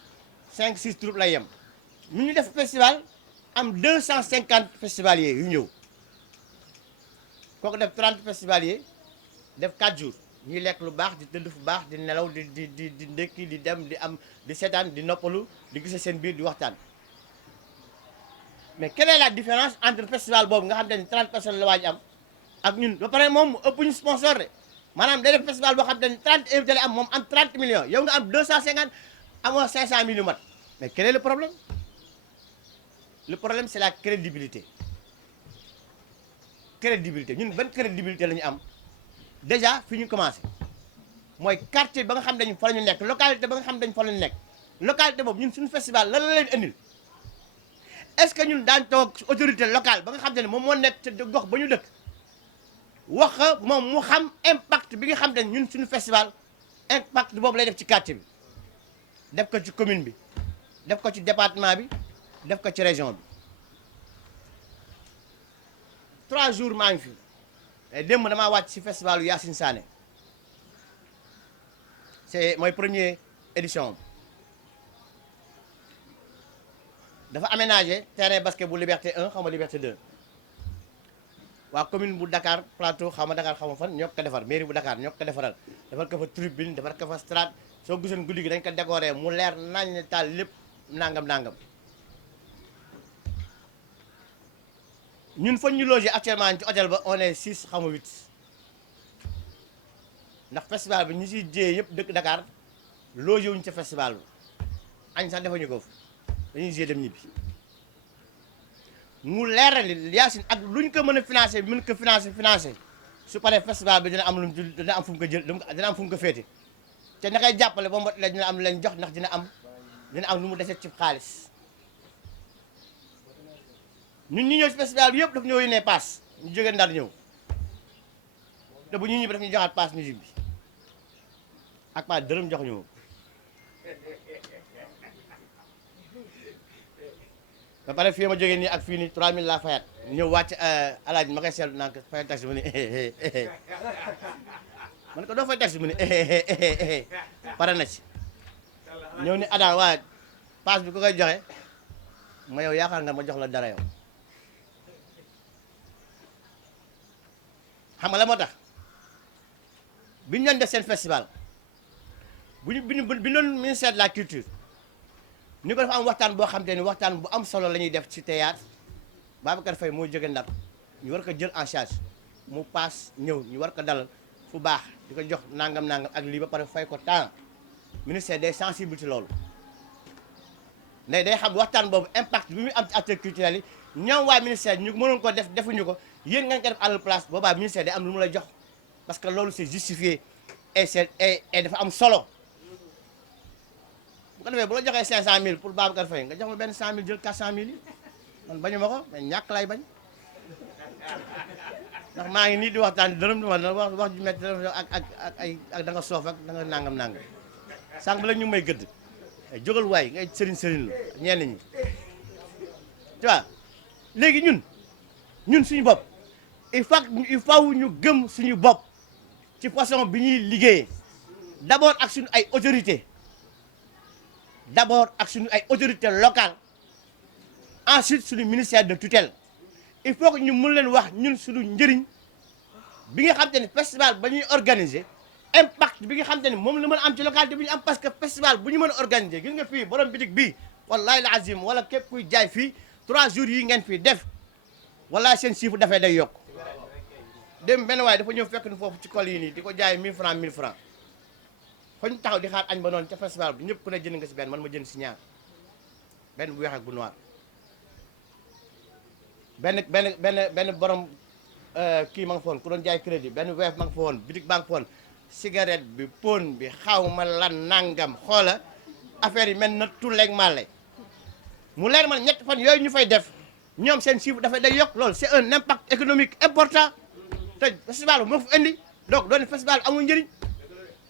5 6 troupes lay yem ñu def festival am 250 festivaliers yu ñëw kooku def 30 festivaliers def 4 jours ñuy lekk lu baax di tëdd fu baax di nelaw di ndékki di dem di am di seetaan di noppalu di gise seen biir di waxtaan mais quelle est la différence entre festival boobu nga xam te ni 30 personnes la waaj am ak ñun ba pare moom ëpp ñu sponsor de maanaam day def festival boo xam te ni 30 invités la am moom am 30 millions yow nga am 250 amoo 500 000 yu mat mais quel est le problème c'est la crédibilité ñun ban crédibilité la ñu am déjà fi ñu commencé mooy quartier ba nga xam dañu fa la ñu nekk localité ba nga xam dañu fa la ñu nekk localité boobu ñun suñu festival lan la leen indil est-ce que ñun daañu toog autorité locale ba nga xam ne moom moo nekk te gox ba ñu dëkk wax moom mu xam impact bi nga xam ne ñun suñu festival impact boobu lay def ci quartier bi def ko ci commune bi def ko ci département bi def ko ci région bi 3 jours maa ngi fi démb damaa wàcc ci festival yu Yacine Sané c'est mooy première édition dafa aménagé terrain basket bu Liberté 1 xaw ma Liberté 2 waa commune bu Dakar Plateau xaw ma Dakar xaw ma fan ñoo ko defar mairie bu Dakar ñoo ko defaral defar ko fa tribune defar ko fa strate soo gisoon guddi gi dañ ko décoré mu leer nañ ne taal lépp nangam ñun fa ñu logé actuellement ci hôtel ba on est 6 xaw ma 8 ndax festival bi ñu siy jiyee yëpp dëkk Dakar logé wuñu ca festival bi añ sax defuñu ko dañuy jiyee dem ñibbi mu leerali Yacine ak luñ ko mën a financé mën ko financé su paree festival bi dina am lu dina am fu mu ko jël dina am fu mu ko féete te na koy jàppale ba mbot la dina am lañ jox ndax dina am lu mu dese ci xaalis ñun ñi ñëw ci festival bi yëpp daf ñoo yónnee paas ñu jógee Ndar ñëw te bu ñu ñibbi daf ñu joxaat paas musique bi ak paas dërëm jox ñu ba pare fii ma jógee nii ak fii nii 3000 laa fayat ñëw wàcc alaaji ma koy seetlu naan ko fay taxi mu ne man ko doo fay taxi mu ne pare na ci ñëw ni Adam waaye paas bi ku koy joxe ma yow yaakaar nga ma jox la dara yow xam nga la moo tax bi ñu doon def seen festival bi doon ministère de la culture ni ko dafa am waxtaan boo xam te ni waxtaan bu am solo la ñuy def ci théâtre Babacar Faye moo jóge Ndar ñu war ko jël en charge mu paas ñëw ñu war ko dalal fu baax di ko jox nangam ak lii ba pare fay ko temps ministère day sensible ci loolu nday day xam waxtaan boobu impact bi muy am ci acteurs culturels yi ñoom waa ministère ñu mënoon ko def defuñu ko yéen nga ko def à la place boobaa ministère day am lu mu la jox parce que loolu c'est justifié et dafa am solo bu ko defee bu la joxee 500000 pour Babacar Faye nga jox ma benn 100000 jël 400000 yi man bañu ma ko mais ñàkk lay bañ ndax maa ngi nii di waxtaan dërëm di wax ju métti ak da nga soof ak da nga nangam sànq ba la ñu may gëdd jógal waay ngay sëriñ la ñenn ñi tu vois léegi ñun suñu bopp il faut ñu gëm suñu bopp ci façon bi ñuy liggéeyee d'abord ak suñu ay autorités locales ensuite suñu ministère de tutelle il faut que ñu mun leen wax ñun suñu njëriñ bi nga xam te ne festival ba ñuy organiser impact bi nga xam te ne moom la mën a am ci localité bi ñu am parce que festival bu ñu mën a organiser gis nga fii borom bitig bii wallahi la azim wala képp kuy jaay fii 3 jours yi ngeen fii def wallahi seen chiffre dafay day yokk dem benn waaye dafa ñëw fekk ni foofu ci kol yi nii di ko jaay 1000 francs 1000 francs fa ñu taxaw di xaar añ ba noonu ca festival bi ñëpp ku ne jënd nga si benn man ma jënd si ñaar benn bu weex ak bu noir benn borom kii ma nga fa woon ku doon jaay crédit benn weef ma nga fa woon bitig ba nga fa woon cigarette bi pon bi xaw ma lan nangam xoola affaire yi mel na tulleeg màlle mu leer man ñetti fan yooyu ñu fay def ñoom seen chiffre dafay day yokk loolu c'est un impact économique important te festival moo fa indi donc doon festival amul njëriñ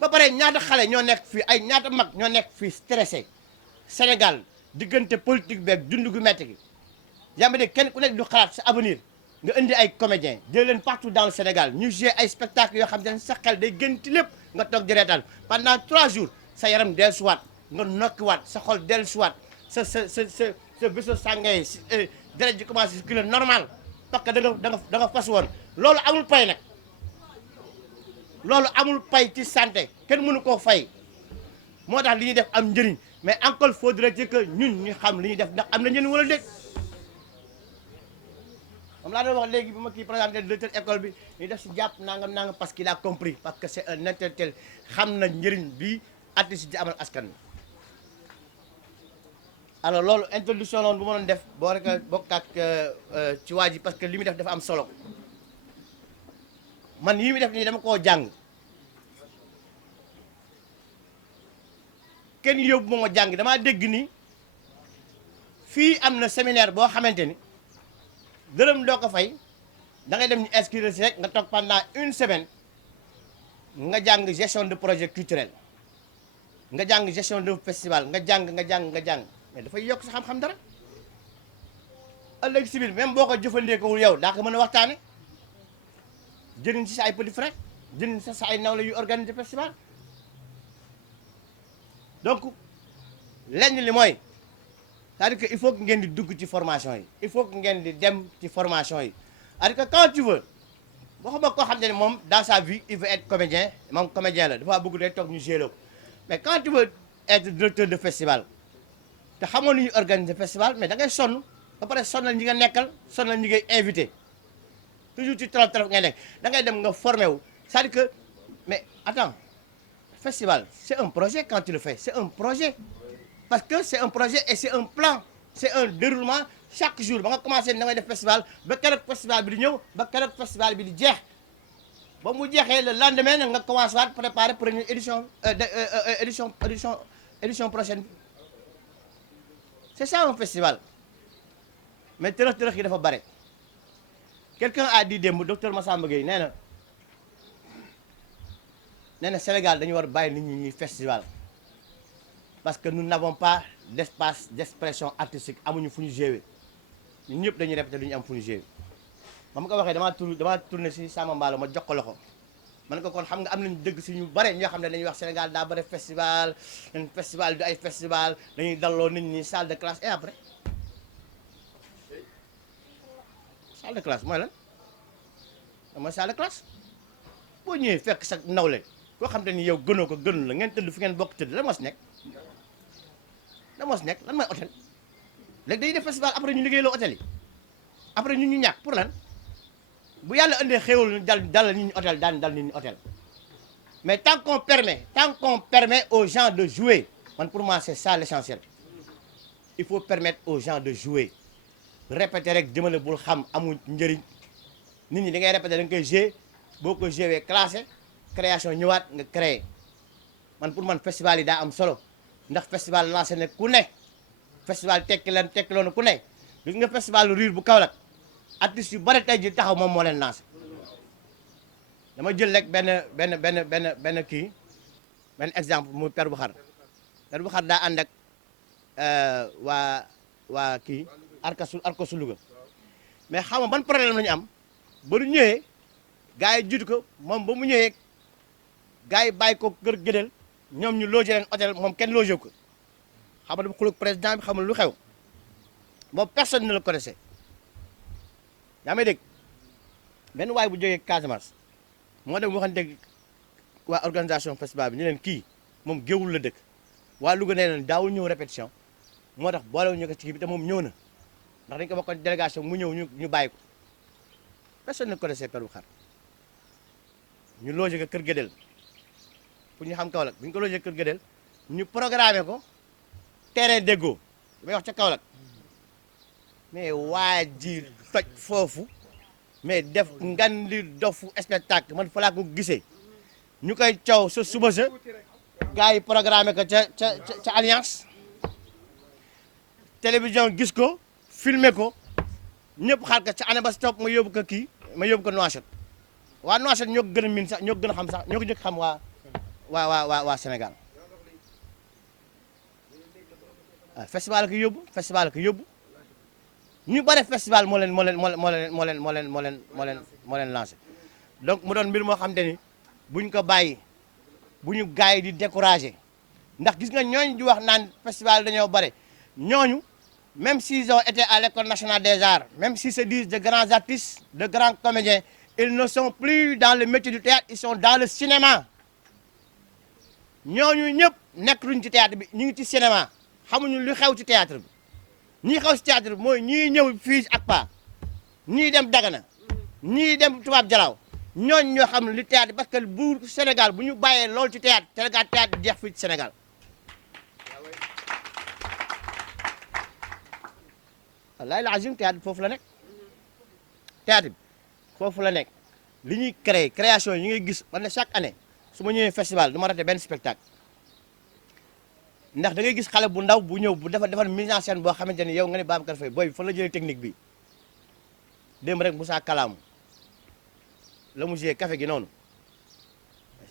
ba pare ñaata xale ñoo nekk fii ay ñaata mag ñoo nekk fii stressé Sénégal diggante politique beeg dund gu metti gi yaa ngi dégg kenn ku nekk du xalaat sa avenir nga indi ay comédiens jël leen partout dans le Sénégal ñu jouer ay spectacles yoo xam ne sa xel day gën ci lépp nga toog di reetaan pendant 3 jours sa yaram dellusiwaat nga nokkiwaat sa xol dellusiwaat sa béso sàngee deret ji commencé circuler normal parce que da nga fas woon loolu amul pay nag loolu amul pay ci santé kenn mënu koo fay moo tax li ñuy def am njëriñ mais encore faudrait-il que ñun ñu xam li ñuy def ndax am na njëriñ wala déet moom laa doon wax léegi bi ma kii présenté directeur école bi ñu def si jàpp nangam parce qu'il a compris parce que c'est un intellectuel xam na njëriñ bi artiste di amal askan wi alors loolu introduction loolu bu ma doon def boo rek bokk ak ci waa ji parce que li muy def dafa am solo man yi muy def nii dama koo jàng kenn yóbbu ma jàng damaa dégg ni fii am na séminaire boo xamante ni dërëm doo ko fay da ngay dem ñu inscrire si rek nga toog pendant 1 semaine nga jàng gestion de projet culturel nga jàng gestion de festival nga jàng mais dafay yokk sa xam-xam dara ëllëg si biir même boo ko jëfandikoowul yow daa ko mën a waxtaane jëriñ si sa ay petit frère jëriñ sa ay nawle yu organiser festival donc lenn li mooy c'est-à-dire que il faut que ngeen di dugg ci formation yi il faut que ngeen di dem ci formation yi c'est-à-dire que quand tu veux waxuma koo xam ne moom dans sa vie il veut être comédien moom comédien la dafa bëgg day toog ñu gérer ko mais quand tu veux être directeur de festival te xamoon ni ñuy organiser festival mais da ngay sonn ba pare sonnal ñi nga nekkal sonnal ñi ngay invité toujours ci trop ngay nekk da ngay dem nga formé wu c'est-à-dire que mais attends festival c'est un projet quand tu le fais c'est un projet parce que c'est un projet et c'est un plan c'est un déroulement chaque jour ba nga commencé da ngay def festival ba keroog festival bi di ñëw ba keroog festival bi di jeex ba mu jeexee le lendemain nag nga commencé waat préparer première édition prochaine bi c'est ça un festival mais tërëx yi dafa bare quelqu'un a dit démb docteur Massamba Gueye nee na Sénégal dañu war bàyyi nit ñi ñuy festival parce que nous n'avons pas d'espace d'expression artistique amuñu fu ñu jouer ñun ñëpp dañuy répéter du ñu am fu ñu jouer ba ma ko waxee damaa tourné si Samba Mballo ma jox ko loxo man ko kon xam nga am nañu dëgg si ñu bare ñoo xam ne dañuy wax Sénégal daa bare festival du ay festival dañuy dalloo nit ñi salle de classe et après salle de classe mooy lan mooy salle de classe boo ñëwee fekk sa nawle koo xam te ni yow gënoo ko gënu la ngeen tëdd fi ngeen bokk tëdd lan moo si nekk lan mooy hôtel léegi dañuy def festival après ñu liggéeyloo hôtel yi après ñu ñàkk pour lan bu yàlla indee xéwal ñu dal nit ñi hôtel daan dal nit ñi hôtel mais tant qu'on permet aux gens de jouer man pour moi c'est ça l'essentiel il faut permettre aux gens de jouer répéter rek jëmale bul xam amul njëriñ nit ñi da ngay répéter da nga koy jouer boo ko jouer classé création ñëwaat nga créer man pour man festival yi daa am solo ndax festival lancé ne ku ne festival tekkiloon ku ne gis nga festival riir bu Kaolack artistes yu bari tey ji taxaw moom moo leen lancé dama jël rek benn kii benn exemple muy per bu xar daa ànd ak waa kii arkasu Louga mais xam nga ban problème la ñu am ba ñu ñëwee gars yi jiitu ko moom ba mu ñëwee gars yi bàyyi ko kër gëdal ñoom ñu logé leen hôtel moom kenn logé ko xam nga dafa xulóog président bi xamul lu xew moom personne ne le connaissait yaa may dégg benn waay bu jógee Casamance moo dem waxante waa organisation festival bi ñu leen kii moom géewul la dëkk waa Louga nee leen daawul ñëw répétition moo tax boolewul ñu ko ci kii bi te moom ñëw na ndax dañ ko bokkoon délégation mu ñëw ñu bàyyi ko personne ne connaissait Père bu Xar ñu logé ko kër Gédel pour ñu xam Kaolack bu ñu ko logé kër Gédel ñu programmé ko terrain déggoo may wax ca Kaolack mais waa ji toj foofu mais def ngan di dofu spectacle man fa laa ko gisee ñu koy coow sa suba sa gars yi programmé ko ca Alliance télévision gis ko filmé ko ñëpp xaar ko ca année ba stop ma yóbbu ko Nouakchott waa Nouakchott ñoo ko gën a miin sax ñoo ko gën a xam sax ñoo ko jëkk xam waa Sénégal waaw festival ko yóbbu ñu bare festival moo leen lancé donc mu doon mbir moo xam te ni buñ ko bàyyi bu ñu gars yi di découragé ndax gis nga ñooñu di wax naan festival dañoo bare ñooñu même s'ils ont été à l'école nationale des arts même s'ils se disent de grands artistes de grands comédiens ils ne sont plus dans le métier du théâtre ils sont dans le cinéma ñooñu ñëpp nekk luñ ci théâtre bi ñu ngi ci cinéma xamuñu lu xew ci théâtre bi ñii xew ci théâtre bi mooy ñii ñëw fii ak pa ñii dem Dagana ñii dem Tubaab Jalaaw ñooñu ñoo xam li théâtre parce que bu Sénégal bu ñu bàyyee loolu ci théâtre théâtre jeex fii ci Sénégal wallaay la azim théâtre foofu la nekk théâtre bi foofu la nekk li ñuy création yi ngay gis man ne chaque année su ma ñëwee festival du ma raté benn spectacle ndax da ngay gis xale bu ndaw bu ñëw bu defar mise en scène boo xamante ni yow nga ne Babacar Faye booy fan la jëlee technique bi démb rek Moussa Kalamu la mu joué café gi noonu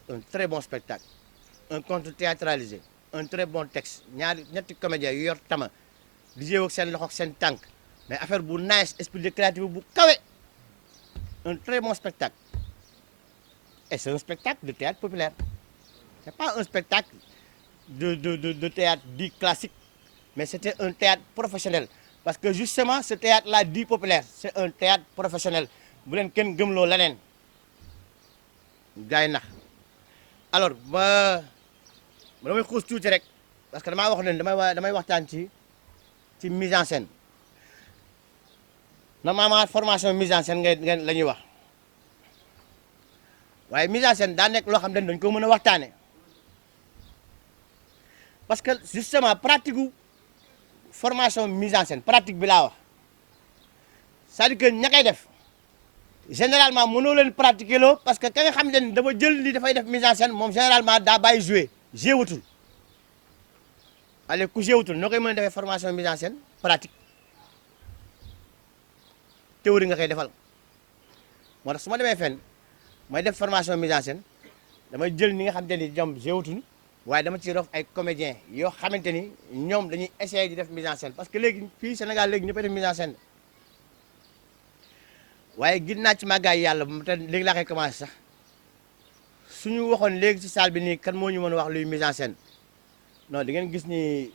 un très bon spectacle un conte théâtralisé un très bon texte ñetti comédiens yu yor tama di joué ak seen loxo ak seen tànk mais affaire bu nice esprit de créativité bu kawe un très bon spectacle et c'est un spectacle de théâtre populaire c'est pas un spectacle de théâtre dit classique mais c'était un théâtre professionnel parce que justement ce théâtre-là dit populaire c'est un théâtre professionnel bu leen kenn gëmloo leneen gars yi nax alors damay xuus tuuti rek parce que damaa wax ne damay waxtaan ci mise en scène normalement formation mise en scène ngeen la ñuy wax waaye mise en scène daa nekk loo xam ne dañ ko mën a waxtaane parce que justement pratique gu formation mise en scène pratique bi laa wax c'est-à-dire que ña koy def généralement mënoo leen pratiquer loo parce que ka nga xam ne dafa jël li dafay def mise en scène moom généralement daa bàyyi jouer wutul allez ku jouer wutul noo koy mën a defee formation mise en scène pratique théorie nga koy defal moo tax su ma demee fenn may def formation mise en scène damay jël ñi nga xamante ni ñoom jouer wutul waaye dama ci rof ay comédiens yoo xamante ni ñoom dañuy essayer di def mise en scène parce que léegi fii Sénégal léegi ñëppay def mise en scène waaye gis naa ci màggaay yàlla te léegi laa koy commencé sax suñu waxoon léegi ci salle bi nii kan moo ñu mën a wax luy mise en scène non di ngeen gis ni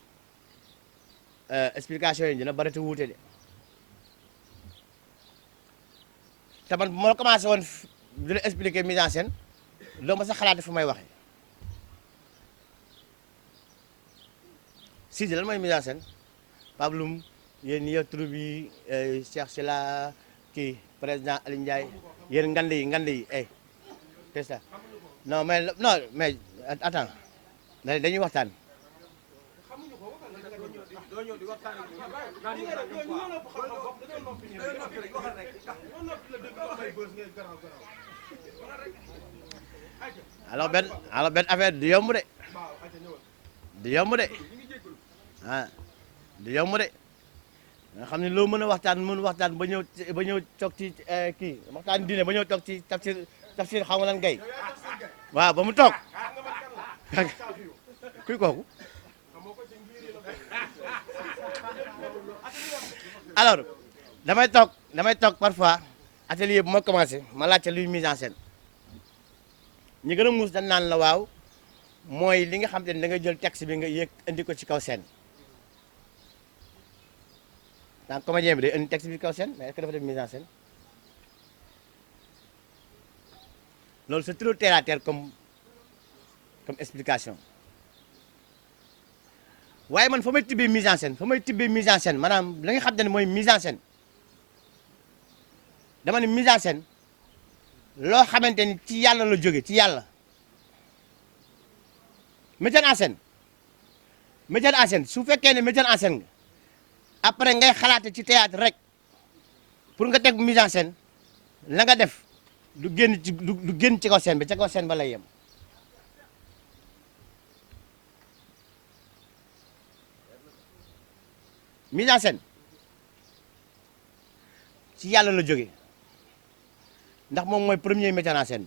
explication yi dina bari te wuute de te man bu ma commencé woon di la expliquer mise en scène doo ma sax xalaat fu may waxee si lan mooy mise en scène Pabloum yéen ñi yor troupe yi Cheikh Sylla kii président Aliou Ndiaye yéen ngand yi c'est ça non mais attends dañuy waxtaan alors benn affaire du yomb de du yomb de ah du yomb de nga xam ne loo mën a waxtaan ba ñëw toog ci kii waxtaan diine ba ñëw toog ci tafsir xaw ma lan gay waaw ba mu toog kuy kooku alors damay toog parfois atelier bu ma commencé ma laajte luy mise en scène ñi gën a muus dañ naan la waaw mooy li nga xam te ne da nga jël texte bi nga yéeg indi ko ci kaw scène donc comédien bi day indi texte bi ci kaw scène mais est-ce que dafa def mise en scène loolu c'est trop terre à terre comme explication waaye man fa may tibbee mise en scène maanaam la nga xam te ne mooy mise en scène dama ne mise en scène loo xamante ni ci yàlla la jóge ci yàlla metteur en scène su fekkee ne metteur en scène nga après ngay xalaate ci théâtre rek pour nga teg mise en scène la nga def du génn ci kaw scène bi ca kaw scène ba lay yem mise en scène ci yàlla la jóge ndax moom mooy premier metteur en scène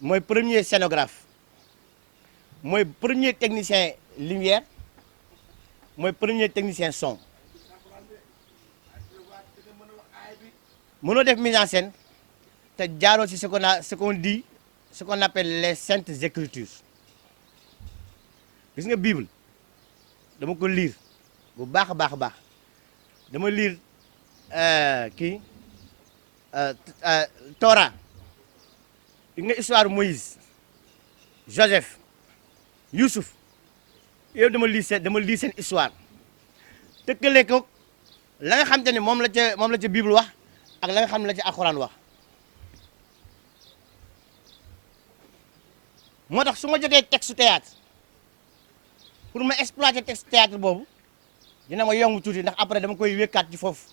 mooy premier scénographe mooy premier technicien lumière mooy premier technicien son mënoo def mise en scène te jaaroo ci ce qu'on appelle les saintes écritures gis nga Bible dama ko lire bu baax a baax dama lire Torah gis nga histoire Moïse Joseph Youssouf yow dama lire seen histoire tëkkale ko la nga xam te ne moom la ca Bible wax ak la nga xam ne la ca Alxuraan wax moo tax su ma jotee texte théâtre pour ma exploiter texte théâtre boobu dina ma yomb tuuti ndax après dama koy wékkaat ci foofu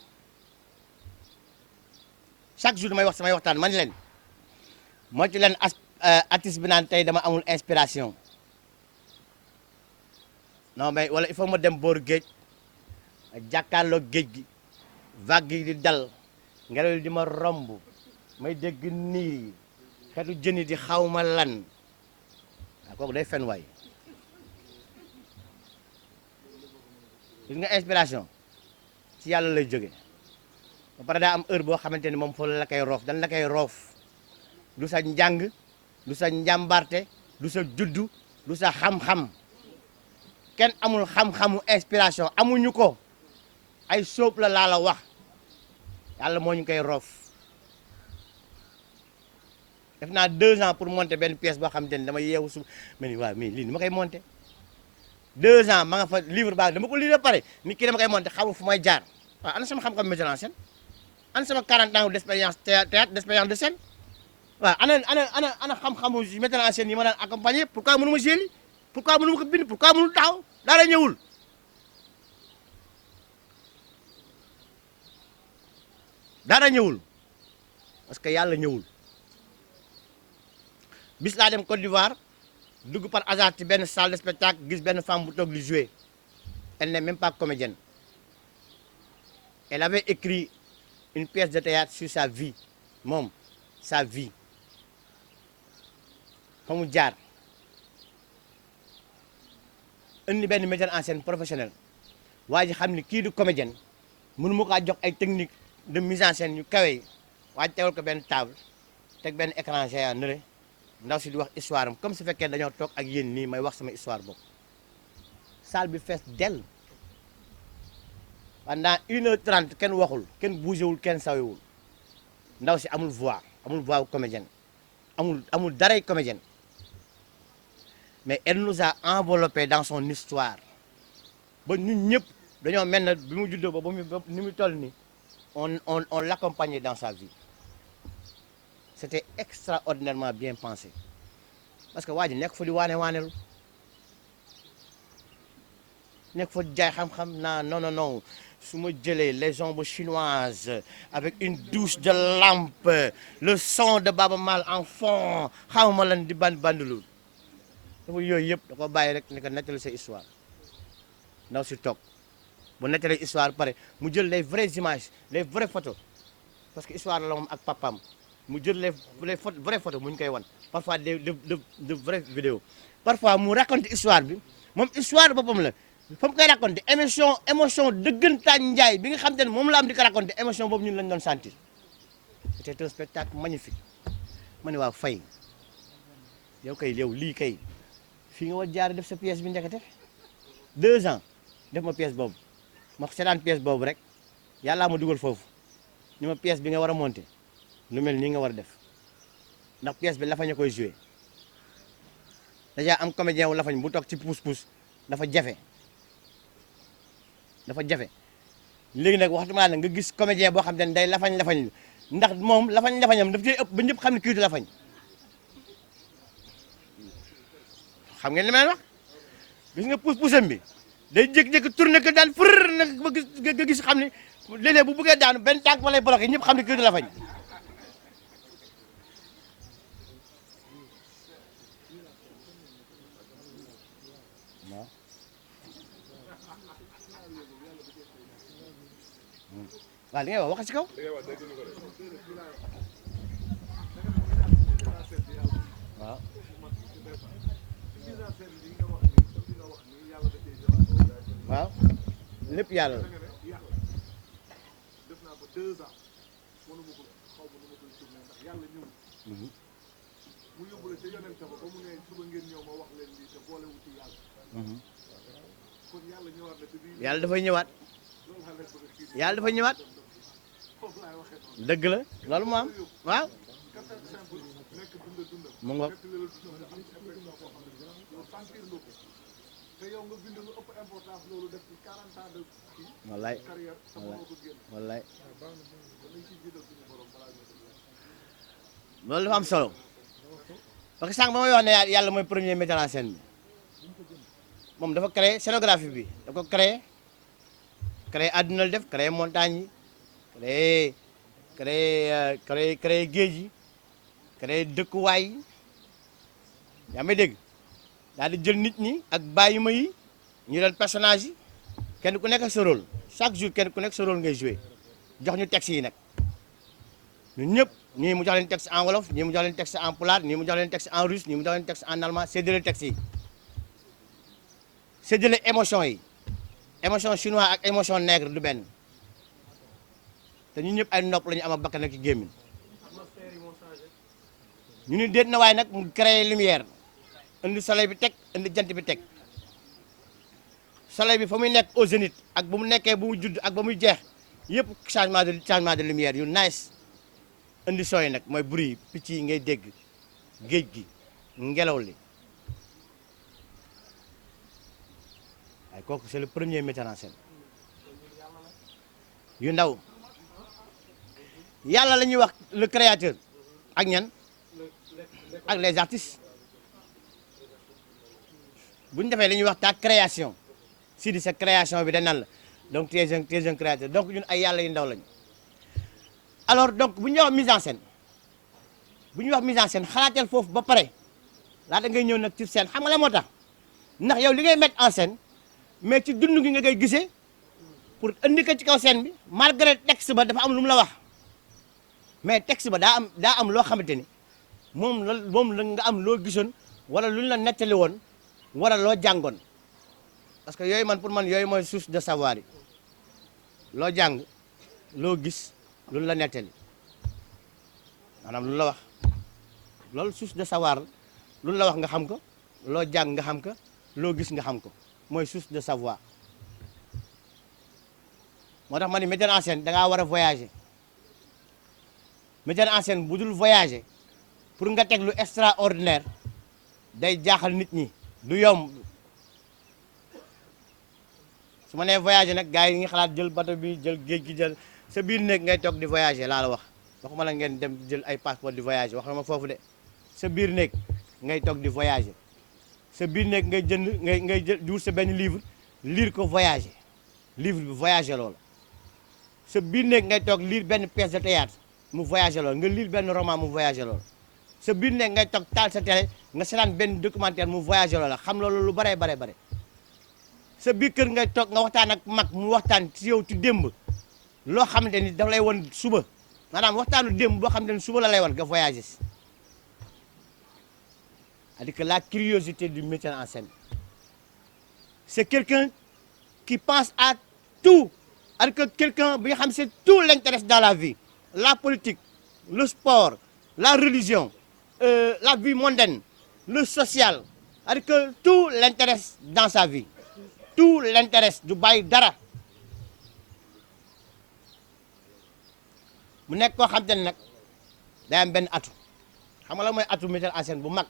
chaque jour damay wax samay waxtaan man leen moo ci leen artiste bi naan tey dama amul inspiration non mais wala il faut ma dem booru géej jàkkaarloo géej gi vague yi di dal ngelaw li di ma romb may dégg niir yi xeetu jën yi di xaw ma lan waaw kooku day fen waay gis nga inspiration ci yàlla lay jóge ba pare daa am heure boo xamante ni moom foofu la koy roof dan la koy roof du sa njàng du sa njàmbarte du sa juddu du sa xam-xam kenn amul xam-xamu inspiration amuñu ko ay sóob la laa la wax yàlla moo ñu koy roof def naa 2 ans pour monter benn pièce boo xamante ni dama yeewu su ma ni waaw mais lii ni ma koy monter 2 ans ma nga fa livre baa dama ko lire ba pare nit ki dama koy monter xamul fu may jaar waaw ana sama xam-xam metteur en scène ana sama 40 ans d'expérience théâtre d'expérience de scène waaw ana xam-xamu metteur en scène yi ma daan accompagner pourquoi mënu ma géli pourquoi mënu ma ko bind pourquoi mënu taxaw dara ñëwul dara ñëwul parce que yàlla ñëwul bis laa dem Côte d'Ivoire dugg par hasard ci benn salle de spectacle gis benn femme bu toog di jouer elle n'est même pas comédienne elle avait écrit une pièce de théâtre sur sa vie moom sa vie fa mu jaar indi benn metteur en scène professionnel waa ji xam ni kii du comédienne mënu ma kaa jox ay technique de mise en scène yu kawe yi waa ji teewal ko benn table teg benn écran géant nële ndaw si di wax histoire am comme su fekkee dañoo toog ak yéen nii may wax sama histoire boobu salle bi fees dell pendant 1h30 kenn waxul kenn bougéwul kenn sawewul ndaw si amul voix wu comédienne amul daray comédienne mais elle nous a enveloppé dans son histoire ba ñun ñëpp dañoo mel na bi mu juddoo ba ni mu toll nii on l'accompagnait dans sa vie c'était extraordinairement bien pensé parce que waa ji nekk fa di waanelu nekk fa di jaay xam-xam non su ma jëlee les ombres chinoises avec une douche de lampe le son de Baba Maal en fond xaw ma lan di bandulul dafa yooyu yëpp da ko bàyyi rek ne ko nettali sa histoire ndaw si toog bu nettalee histoire pare mu jël les vraies images les vraies photos parce que histoire la moom ak papam mu jël les vraies photos mu ñu koy wan parfois de vraies vidéos parfois mu raconte histoire bi moom histoire boppam la fa mu koy raconte émotion dëggantaan njaay bi nga xam te ne moom la am di ko raconte émotion boobu ñun lañ doon sentir c'était un spectacle magnifique ma ne waaw Faye yow kay yow lii kay fii nga war jaar def sa pièce bi ndekete 2 ans def ma pièce boobu ma seetaan pièce boobu rek yàllaa ma dugal foofu ni ma pièce bi nga war a monter lu mel nii nga war a def ndax pièce bi lafañ a koy joué déjà am comédien wu lafañ bu toog ci pousse-pousse dafa jafe léegi nag waxtuma nag nga gis comédien boo xam ne day lafañ ndax moom lafañam daf cay ëpp ba ñëpp xam ne kii du lafañ xam ngeen li may wax gis nga pousse-poussam bi day jékki-jékki tourné ko daan fër nag ba nga gis xam ne léeg-léeg bu bëggee daanu benn tànk ba lay bloqué ñëpp xam ne kii du lafañ waaw li ngay wax ci kaw waaw waaw lépp yàlla la yàlla dafay ñëwaat dëgg la loolu moo am waaw mu ngoog wallaay wallaay loolu dafa am solo parce que sànq ba may wax ne yàlla mooy premier metteur en scène bi moom dafa créé scénographie bi da ko créé àdduna la def créé montagne yi créé géej yi créé dëkkuwaay yi yaa may dégg daal di jël nit ñi ak bàyyi ma yi ñu doon personnage yi kenn ku nekk ak sa rôle chaque jour kenn ku nekk sa rôle ngay joué jox ñu texte yi nag ñun ñëpp ñii mu jox leen texte en wolof ñii mu jox leen texte en pulaar ñii mu jox leen texte en russe ñii mu jox leen texte en allemand séddale texte yi séddale émotion yi émotion chinois ak émotion nègre du benn te ñun ñëpp ay nopp la ñu am ak bakkan ak ci gémmiñ ñu ni déet na waaye nag mu créé lumière indi soleil bi teg indi jant bi teg soleil bi fa muy nekk au zénith ak bu mu nekkee bu mu judd ak ba muy jeex yëpp changement de lumière yu nice indi sooy nag mooy bruit picc yi ngay dégg géej gi ngelaw li waaye kooku c'est le premier metteur en scène yu ndaw yàlla la ñuy wax le créateur ak ñan ak les artistes bu ñu defee li ñuy wax ta création si di sa création bi da nan la donc tu es un créateur donc ñun ay yàlla yu ndaw lañu alors donc bu ñuy wax mise en scène xalaatel foofu ba pare laata ngay ñëw nag ci scène xam nga la moo tax ndax yow li ngay mettre en scène mais ci dund gi nga koy gisee pour indi ko ci kaw scène bi malgré texte ba dafa am lu mu la wax mais texte ba daa am loo xamante ni moom la nga am loo gisoon wala lu ñu la nettali woon wala loo jàngoon parce que yooyu man pour man yooyu mooy source de savoir yi loo jàng loo gis lu ñu la nettali maanaam lu la wax loolu source de savoir lu ñu la wax nga xam ko loo jàng nga xam ko loo gis nga xam ko mooy source de savoir moo tax ma ni metteur en scène da ngaa war a voyager metteur en scène bu dul voyager pour nga teg lu extraordinaire day jaaxal nit ñi du yomb su ma nee voyager nag gars yi ngi xalaat jël bateau bi jël géej gi jël sa biir néeg ngay toog di voyager laa la wax waxuma la ngeen dem jël ay passeport di voyager wax na ma foofu de sa biir néeg ngay toog di voyager sa biir néeg ngay jënd ngay jël di wut sa benn livre lire ko voyager livre bi voyager loolu sa biir néeg ngay toog lire benn pièce de théâtre mu voyager loolu nga lire benn roman mu voyager loolu sa biir ne ngay toog taal sa télé nga seetaan benn documentaire mu voyagé loola xam loolu lu bare sa biir kër ngay toog nga waxtaan ak mag mu waxtaan ci yow ci démb loo xamante ni daf lay won suba maanaam waxtaanu démb boo xamante ni suba la lay won nga voyagé si c'est-à-dire que la curiosité du metteur en scène c'est quelqu'un qui pense à tout c'est-à-dire que quelqu'un bi nga xam c'est tout l'intéresse dans la vie la politique le sport la religion la vie mondaine le social c'est-à-dire que tout l'intéresse dans sa vie tout l'intéresse du bàyyi dara mu nekk koo xam te ne nag day am benn atu xam nga la mooy atu metteur en scène bu mag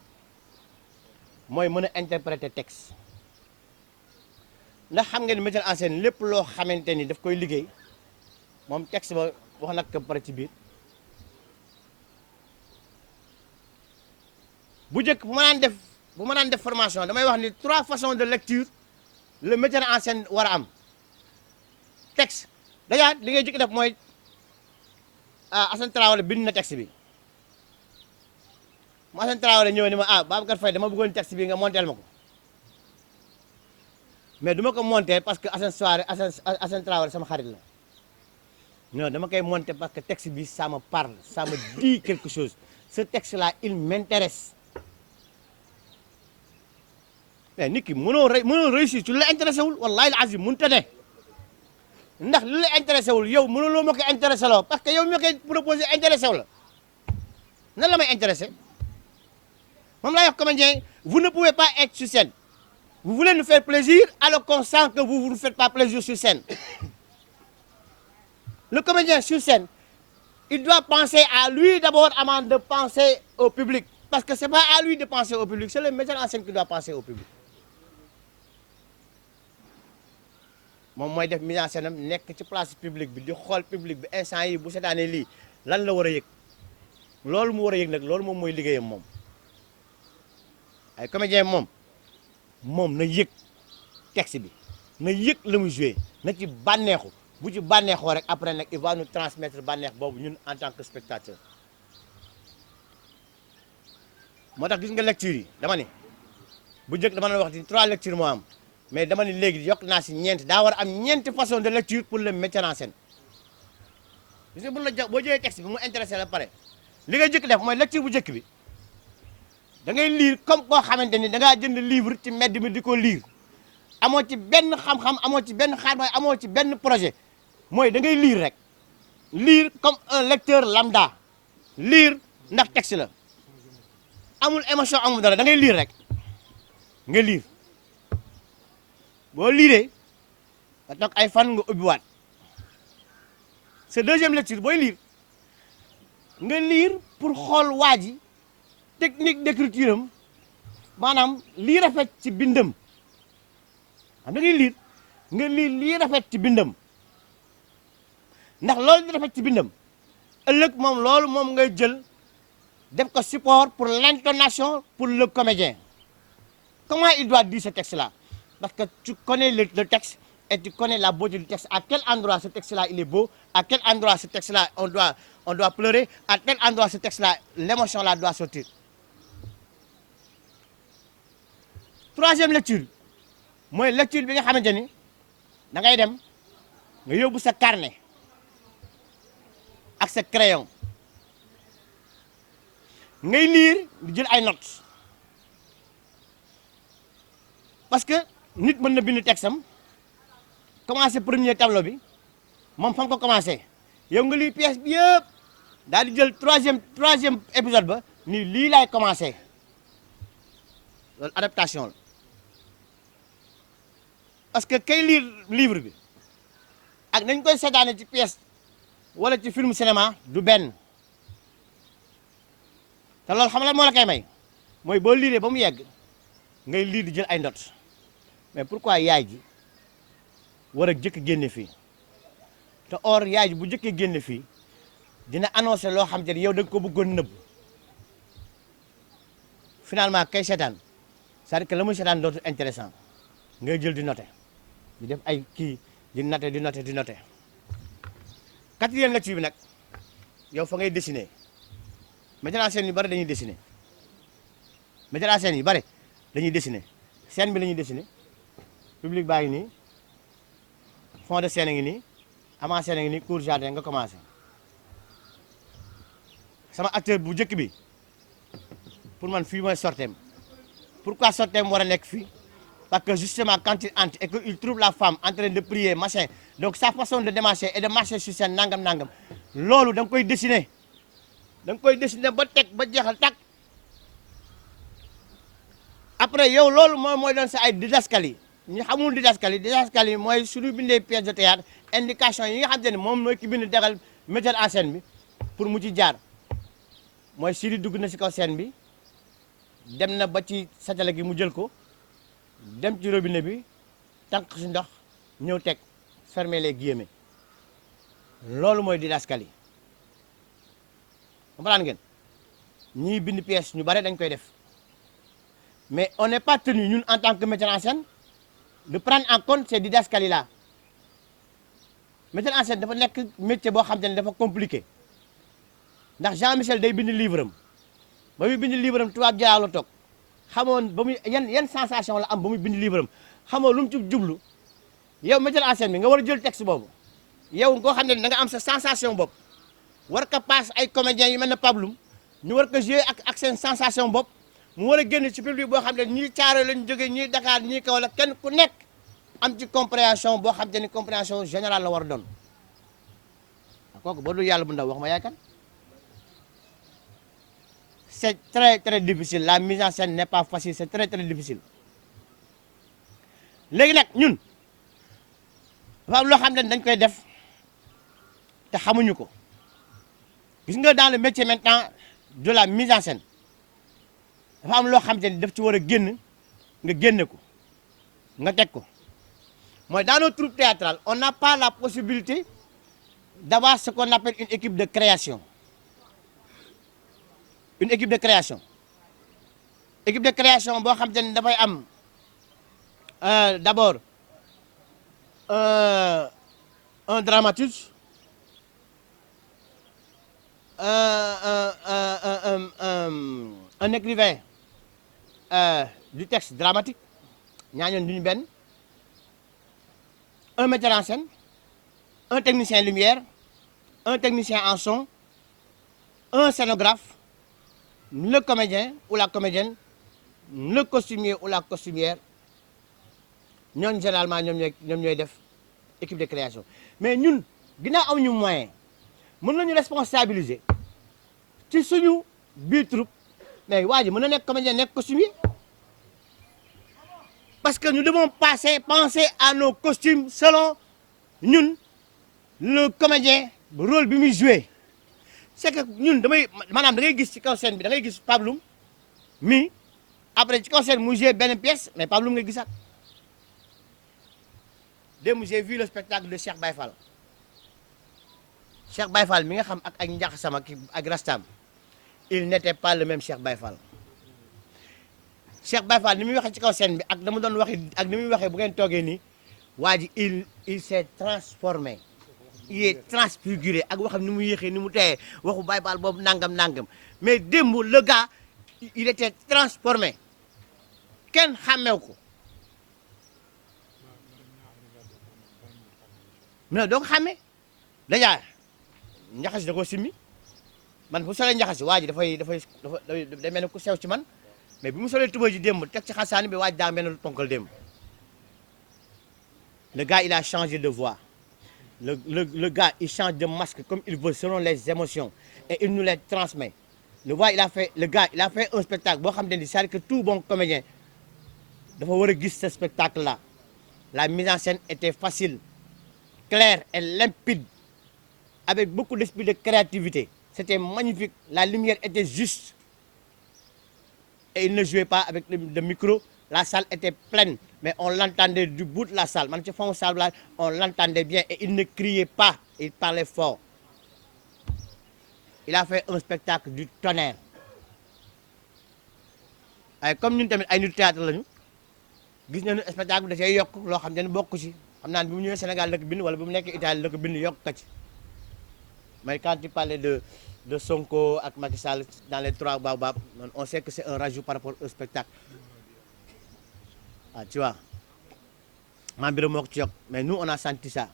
mooy mën a interpréter texte ndax xam ngeen metteur en scène lépp loo xamante ni daf koy liggéey moom texte ba wax nag ko pare ci biir bu njëkk bu ma daan def formation damay wax ni 3 façons de lecture le metteur en scène war a am texte déjà li ngay jëkk def mooy Assane Traoré bind na texte bi mu Assane Traoré ñëw ni ma Babacar Faye dama bëggoon texte bi nga monteel ma ko mais du ma ko monter parce que Assane Traoré sama xarit la non dama koy monter parce que texte bi ça me parle ça me dit quelque chose ce texte là il m'intéresse mais nit ki mënoo réussir ci lu la intéressé wul wallahi azim mënut a ne ndax lu la intéressé wul yow mënuloo ma ko intéressé loo parce que yow mi ma koy proposé intéressé wu la nan la may intéressé moom laa wax comédien vous ne pouvez pas être sur scène vous voulez nous faire plaisir alors qu'on sent que vous ne faites pas plaisir sur scène le comédien sur scène il doit penser à lui d'abord avant de penser au public parce que c'est pas à lui de penser au public c'est le metteur en scène qui doit penser au public moom mooy def mise en scène am nekk ci place publique bi di xool public bi instant yi bu seetaanee lii lan la war a yëg loolu mu war a yëg nag loolu moom mooy liggéeyam moom ay comédien moom na yëg texte bi na yëg la mu joué na ci bànneexu bu ci bànneexoo rek après nag il va nous transmettre bànneex boobu ñun en tant que spectateur moo tax gis nga lecture yi dama ni bu njëkk dama doon wax ni 3 lectures moo am mais dama ni léegi yokk naa si ñeent daa war a am ñeenti façon de lecture pour le metteur en scène gis nga bu la jox boo jëlee texte bi mu intéressé la pare li nga jëkk def mooy lecture bu njëkk bi da ngay lire comme koo xamante ni da ngaa jënd livre ci mbedd mi di ko lire amoo ci benn xam-xam amoo ci benn xaalis amoo ci benn projet mooy da ngay lire rek lire comme un lecteur lambda lire ndax texte la amul émotion amul dara da ngay lire rek nga lire boo liiree nga toog ay fan nga ubbiwaat sa deuxième lecture booy lire nga lire pour xool waa ji technique d'écriture am maanaam lii rafet ci bindam xam da ngay lire nga lire lii rafet ci bindam ndax loolu di rafet ci bindam ëllëg moom loolu moom ngay jël def ko support pour l'intonation pour le comédien comment il doit dire ce texte-là parce que tu connais le texte et tu connais la beauté du texte à quel endroit ce texte-là il est beau à quel endroit ce texte-là on doit pleurer à quel endroit ce texte-là l'émotion là doit sortir troisième lecture mooy lecture bi nga xamante ni da ngay dem nga yóbbu sa carnet ak sa crayon ngay lire di jël ay notes parce que nit mën na bind texte am commencé premier tableau bi moom fa nga ko commencé yow nga lire pièce bi yëpp daal di jël troisième épisode ba ni lii laay commencé loolu adaptation la parce que kay lire livre bi ak nañ koy seetaane ci pièce wala ci film cinéma du benn te loolu xam la moo la koy may mooy boo liiree ba mu yegg ngay lire di jël ay notes mais pourquoi yaay ji war a jëkk génne fii te or yaay ji bu jëkkee génne fii dina annoncé loo xam te ne yow da nga ko bëggoon nëbb finalement kay seetaan c'est-à-dire que la muy seetaan dootul intéressant ngay jël di noter di def ay kii di noter quatrième lecture bi nag yow fa ngay dessiner metteur en scène yu bari dañuy dessiner metteur en scène yu bari dañuy dessiner scène bi la ñuy dessiner public baa ngi nii fond de scène ngi nii avant scène ngi nii cour jardin nga commencé sama acteur bu njëkk bi pour man fii mooy sorteem pourquoi sorteem war a nekk fii parce que justement quand il entre et que il trouve la femme en train de prier machin donc sa façon de démarcher et de marcher sur scène nangam nangam loolu da nga koy dessiner ba teg ba jeexal tàkk après yow loolu mooy doon sa ay didascalies ñu xamul didascalies mooy suñu bindee pièce de théâtre indication yi nga xam te ne moom mooy ki bind degal metteur en scène bi pour mu ci jaar mooy Siri dugg na si kaw scène bi dem na ba ci satala gi mu jël ko dem ci robinet bi tànq si ndox ñëw teg fermer les guillemets loolu mooy didascalie comprendre ngeen ñiy bind pièce ñu bare dañ koy def mais on n'est pas tenu ñun en tant que metteur en scène de prendre en compte ces didascalies là metteur en scène dafa nekk métier boo xam te ne dafa compliqué ndax Jean Michel day bind livre am ba muy bind livre am tubaab jaaw la toog xamoon ba muy yan sensation la am ba muy bind livre am xamoo lu mu ci jublu yow metteur en scène bi nga war a jël texte boobu yow ngoo xam ne da nga am sa sensation bopp war ko passe ay comédiens yu mel ne Pabloum ñu war ko jouer ak seen sensation bopp mu war a génn ci public boo xam ne ñii Thiaroye lañ jógee ñii Dakar ñii Kaolack kenn ku nekk am ci compréhension boo xam te ni compréhension générale la war a doon kooku boo dul yàlla bu ndaw wax ma yaay kan c'est très très difficile la mise en scène n'est pas facile c'est très très difficile léegi nag ñun dafa am loo xam ne dañ koy def te xamuñu ko gis nga dans le métier maintenant de la mise en scène dafa am loo xam te ni daf ci war a génn nga génne ko nga teg ko mooy dans nos troupes théâtrales on n'a pas la possibilité d'avoir ce qu'on appelle une équipe de création équipe de création boo xam te ni dafay am d'abord un dramaturge un écrivain du texte dramatique ñaañoon duñu benn un metteur en scène un technicien lumière un technicien en son un scénographe le comédien ou la comédienne le costumier ou la costumière ñooñu généralement ñoom ñooy def équipe de création mais ñun ginnaaw amuñu moyen mën nañu responsabiliser ci suñu biir troupe mais waa ji mën na nekk comédien nekk costumier parce que nous devons penser à nos costumes selon ñun le comédien rôle bi muy joué c'est que ñun maanaam da ngay gis ci kaw scène bi da ngay gis Pabloum mi après ci kaw scène mu joué benn pièce mais Pabloum nga gisaat démb j'ai vu le spectacle de Cheikh Baye Fall mi nga xam ak njaxasam ak rastam il n'était pas le même Cheikh Baye Fall ni muy waxee ci kaw scène bi ak dama doon waxee ak ni muy waxee bu ngeen toogee nii waa ji il s'est transformé il est transfiguré ak waxam ni mu yéexee ni mu teyee waxu Baye Fall boobu nangam mais démb le gars il était transformé kenn xàmmeew ko mais doo ko xàmmee déjà njaxas da koo simmi man bu solee njaxas waa ji day mel ne ku sew ci man mais bi mu solee tuba ji démb teg ci xasaani bi waa ji daa mel ne lu ponkal démb le gars il a changé de voix le gars il change de masque comme il veut selon les émotions et il nous les transmet le gars il a fait un spectacle boo xam ne c'est-à-dire que tout bon comédien dafa war a gis ce spectacle là la mise en scène était facile claire et limpide avec beaucoup d'esprit de créativité c'était magnifique la lumière était juste et il ne jouait pas avec le micro la salle était pleine mais on l'entendait du bout de la salle man ci fond salle là on l'entendait bien et il ne criait pas il parlait fort il a fait un spectacle du tonnerre ay comme ñun tamit ay nit théâtre lañu gis nañu spectacle bi da cee yokk loo xam ne bokk ci xam naa ne bi mu ñëwee Sénégal la ko bind wala bi mu nekk Italie la ko bind yokk ka ci mais quand tu parlais de de Sonko ak Macky Sall dans les 3 baobabs, on sait que c'est un rajout par rapport au spectacle. Ah, tu vois, mais nous on a senti ça.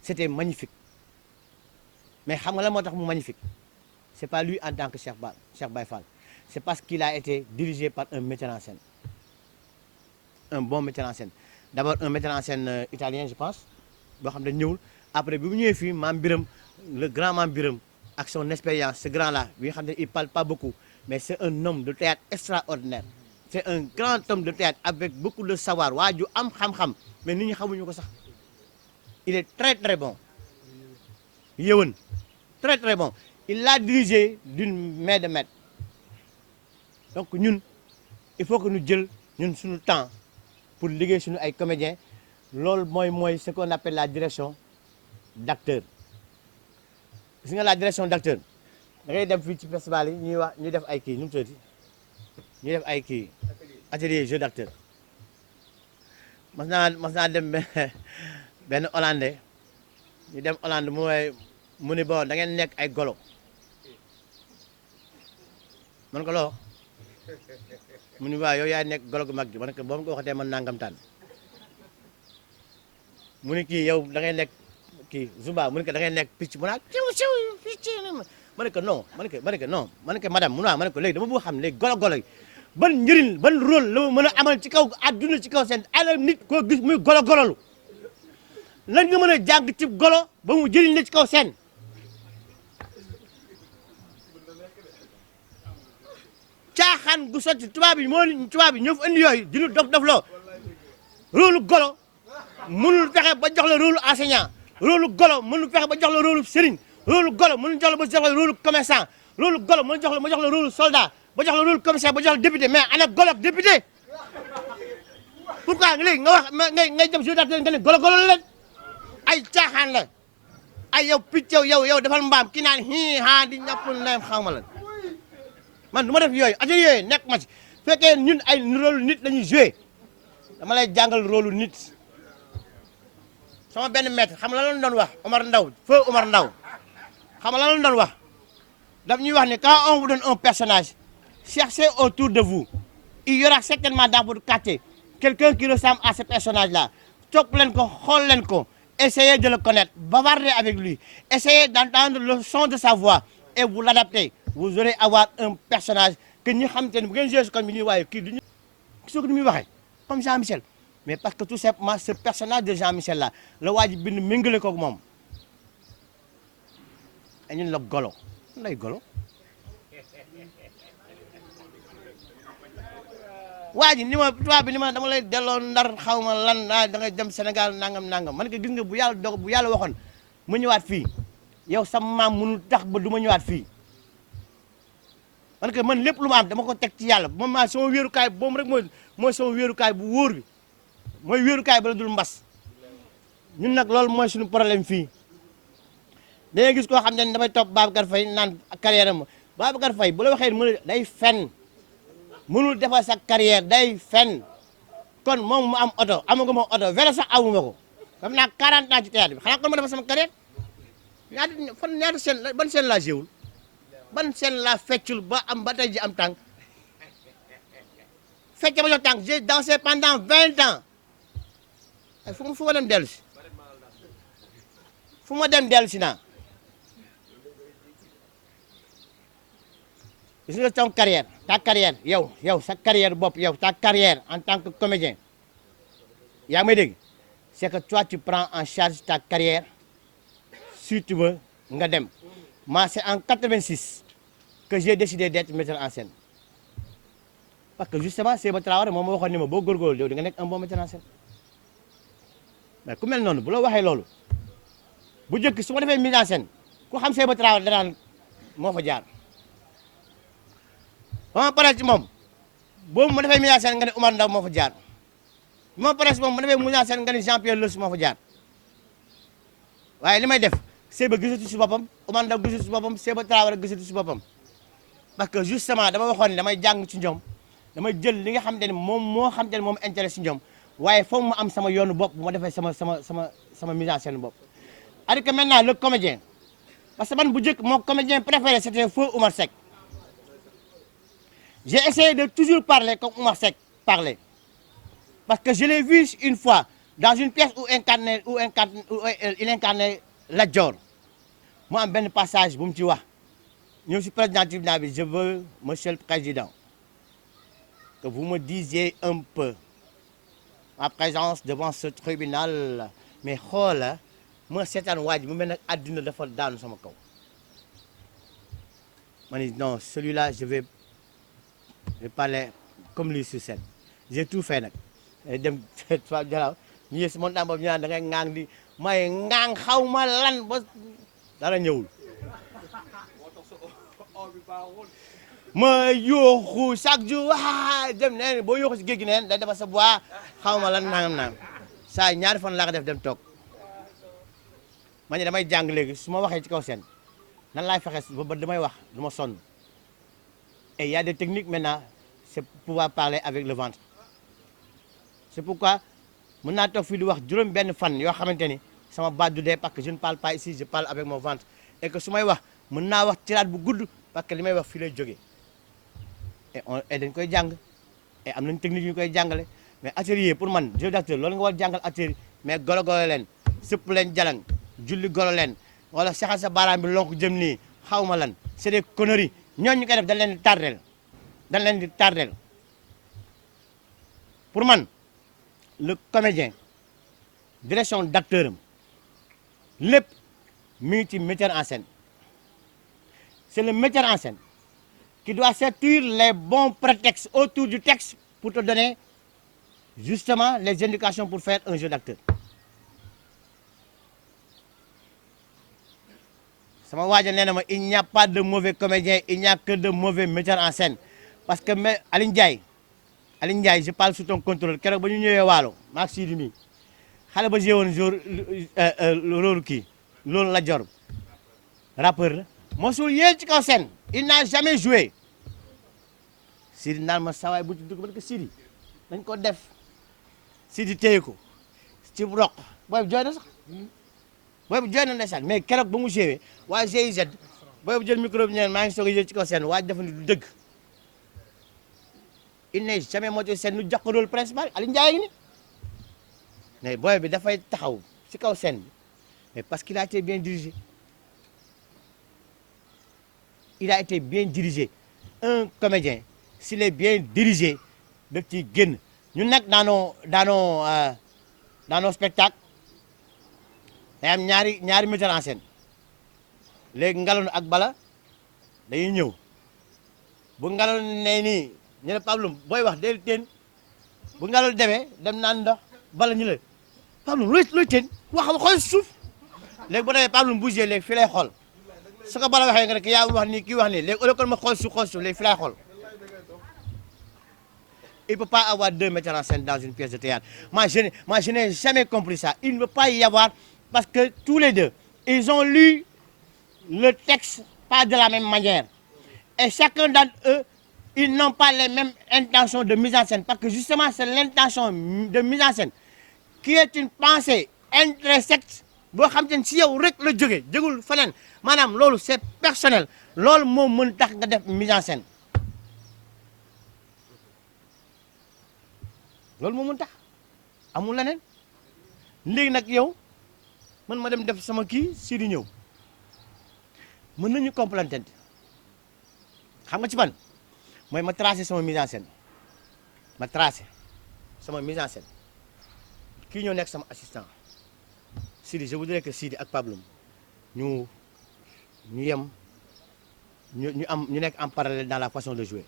C'était magnifique. Mais xam nga la moo tax mu magnifique. C'est pas lui en tant que Cheikh Baye Fall. C'est parce qu'il a été dirigé par un metteur en scène. Un bon metteur en scène. D'abord un metteur en scène italien, je pense. Boo xam ne ñëwul après bi mu ñëwee fii Mame Birame, le grand Mame Birame ak son expérience, ce grand-là, bi nga xam ne il parle pas beaucoup, mais c'est un homme de théâtre extraordinaire. C'est un grand homme de théâtre avec beaucoup de savoir. Waa ju am xam-xam, mais nit ñi xamuñu ko sax. Il est très très bon. Yéwén, très très bon. Il l'a dirigé d'une main de maître. Donc ñun il faut que ñu jël ñun suñu temps pour liggéey suñu ay comédiens. Loolu mooy ce qu'on appelle la direction d'acteur. Gis nga la direction d'acteur da ngay dem fii ci festival yi ñuy wax ñuy def ay kii nu mu tuddati ñuy def ay kii atelier jeu d'acteur. mas naa dem benn Hollandais ñu dem Hollande mu ni bon da ngeen nekk ay golo man ko loo mu ni waaw yow yaa nekk golo gu mag gi man ko boo ma ko waxatee man nangam taan mu ni kii yow da ngay nekk kii Zumba mu ni ko da ngay nekk picc mu naa picc ma ne ko non ma ne ko non ma ne ko madame mu naa ma ne ko léegi dama bëgg xam léegi golo yi ban njëriñ ban rôle la mën a amal ci kaw àdduna ci kaw seen alal nit koo gis muy gololu lan nga mën a jàng ci golo ba mu jëriñ la ci kaw seen caaxaan gu sotti tubaab yi ñoo fi indi yooyu dinu dof-dofloo rôle golo mënul fexe ba jox la rôle enseignant rôle golo mënul fexe ba jox la rôle sëriñ rôle golo mënul jox la rôle commerçant rôle golo mënul jox la rôle soldat ba jox la rôle commissaire ba jox la député mais ana golo ak député pourquoi léegi nga wax ngay dem jeu d'acteur nga ne golo la leen ay caaxaan la ay yow picc yow defal mbaam ki naan hi di ñàpp ndeyam xaw ma la man du ma def yooyu atelier yooyu nekk ma ci fekkee ñun ay rôle nit la ñuy joué dama lay jàngal rôle nit sama benn maître xam la doon wax Omar Ndaw feu Omar Ndaw xam la doon wax daf ñuy wax ne quand on vous donne un personnage cherchez autour de vous il y aura certainement dans votre quartier quelqu'un qui ressemble à ce personnage là topp leen ko xool leen ko essayez de le connaître bavardez avec lui essayez d'entendre le son de sa voix et vous l'adaptez vous aurez avoir un personnage que ñi xam te ne bu ngeen joué comme bi ñuy waaye kii duñu gisoo ko ni muy waxee comme Jean-Michel mais parce que tout simplement ce personnage de Jean-Michel là la waa ji bind méngale ko moom et ñun la golo lay golo waa ji ni ma tubaab bi ni ma dama lay delloo ndar xaw ma lan da ngay dem Sénégal nangam man ko gis nga bu yàlla waxoon mu ñëwaat fii yow sa maam mënul tax ba du ma ñëwaat fii man que man lépp lu ma am dama ko teg ci yàlla moom maa sama wéerukaay boobu rek mooy sama wéerukaay bu wóor bi mooy wéerukaay ba la dul mbas ñun nag loolu mooy suñu problème fii da ngay gis koo xam ne damay topp Babacar Faye naan carrière am Babacar Faye bu la waxee mën day fen mënul defar sa carrière day fen kon moom mu am oto amagu ma oto vélo sax amuma ko daf naa 40 ans ci théâtre bi xanaa kon ma defar sama carrière ñaata seen ban seen laa jéewul ban seen laa feccul ba am ba tey ji am tànk fecc ba jox tànk j'ai dansé pendant 20 ans ay fu ma dem dellu si fu ma dem dellu si naa gis nga ton carrière ta carrière yow sa carrière bopp yow ta carrière en tant que comédien yaa may dégg c'est que toi tu prends en charge ta carrière si tu veux nga dem moi c'est en 86 que j'ai décidé d'être metteur en scène parce que justement Seba Traoré moom ma waxoon ni ma boo góorgóorlu yow di nga nekk un bon metteur en scène mais ku mel noonu bu la waxee loolu bu njëkk su ma defee mise en scène ku xam Seba Traoré danaan moo fa jaar ba ma paree ci moom boobu ma defee mise en scène nga ne Oumar Ndaw moo fa jaar ba ma paree ci moom ma defee mise en scène nga ne Jean-Pierre Leuss moo fa jaar waaye li may def Seba gisatu si boppam Oumar Ndaw gisatu si boppam Seba Traoré gisatu si boppam parce que justement dama waxoon ne damay jàng ci ñoom damay jël li nga xam te ne moom moo xam te ne moom intérêt si ñoom waaye foog ma am sama yoonu bopp bu ma defee sama mise en scène bopp. c'est-à-dire que maintenant le comédien parce que man bu njëkk mon comédien préféré c'était Feu Oumar Seck. J'ai essayé de toujours parler comme Oumar Seck parlait. Parce que je l'ai vu une fois dans une pièce où il incarnait Lat Dior. Mu am benn passage bu mu ci wax ñëw si président tribunal bi je veux monsieur le président que vous me disiez un peu ma présence devant ce tribunal mais xoola ma seetaan waaj mu mel nag àddina dafa daanu sama kaw ma ni non celui-là je vais parler comme lui sur scène j'ai tout fait nag dem fa jalaw ñu yées montant boobu ñu naan da ngay ŋaang di may ŋaang xaw ma lan ba dara ñëwul ma yooxu chaque jour waa dem neen boo yooxu si géej gi neen day defa sa bois xaw ma lan nangam nangam saa ñaari fan laa ko def dem toog ma ne damay jàng léegi su ma waxee ci kaw seen nan laay fexe ba damay wax du ma sonn et il y a des techniques maintenant c'est pouvoir parler avec le ventre c'est pourquoi mën naa toog fii di wax juróom benn fan yoo xamante ni sama baat du dee parce que je ne parle pas ici je parle avec mon ventre et que su may wax mën naa wax tiraat bu gudd parce que li may wax fii lay jógee et dañ koy jàng et am nañ technique yu ñu koy jàngale mais atelier pour man jeu d'acteur loolu nga war jàngal atelier mais golo leen sëpp leen jalang julli golo leen wala saxal sa baaraam bi lonk jëm nii xaw ma lan c'est des conneries ñooñu ñu koy def dañ leen di tardel pour man le comédien direction d'acteur am lépp mi ngi ci metteur en scène c'est le metteur en scène qui doit sortir les bons prétextes autour du texte pour te donner justement les indications pour faire un jeu d'acteur sama waaja nee na ma il n'y a pas de mauvais comédien il n'y a que de mauvais metteurs en scène parce que Aline Ndiaye je parle sous ton contrôle keroog ba ñu ñëwee waalo maak Sidi mi xale ba joué woon jour loolu kii loolu la jor rappeur la mosul yéen ci kaw scène il n'a jamais joué Sidi naan ma sawaay bu ci dugg ba ko Sidi dañ ko def Sidi téye ko ci roq booy bu jooy na sax booy bu jooy na ndeysaan mais keroog ba mu joué waa GIZ booy bu jël micro bi ñeen maa ngi soog a yéen ci kaw scène waa dafa ni du dëgg il n'est jamais monté scène nu jox ko rôle principal Aliou Ndiaye ngi ni mais booy bi dafay taxaw ci kaw scène bi mais parce qu'il a été bien dirigé il a été bien dirigé un comédien s'il est bien dirigé daf ciy génn ñun nag daanoo spectacle day am ñaari metteur en scène léegi Ngaloon ak Bala dañuy ñëw bu Ngaloon ne nii ñu ne Pabloum booy wax del teen bu Ngaloon demee dem naan ndox Bala ñu la Pabloum looy teen wax xool suuf léegi bu demee Pabloum bougé léegi fii lay xool su ko Bala waxee nga ne yaa wax nii kii wax nii léegi au lieu que ma xool suuf léegi fii lay xool il peut pas avoir deux metteurs en scène dans une pièce de théâtre moi je n'ai jamais compris ça il ne peut pas y avoir parce que tous les deux ils ont lu le texte pas de la même manière et chacun d'entre eux ils n'ont pas les mêmes intentions de mise en scène parce que justement c'est l'intention de mise en scène qui est une pensée intrinsèque boo xam te ne si yow rek la jógul feneen maanaam loolu c'est personnel loolu moo mën tax nga def mise en scène loolu moo mën tax amul leneen léegi nag yow man ma dem def sama kii si di ñëw mën nañu compléter xam nga ci ban mooy ma tracé sama mise en scène ma tracé sama mise en scène kii ñoo nekk sama assistant Sidi je voudrais que Sidi ak Pabloum ñu yem ñu nekk en parallèle dans la façon de jouer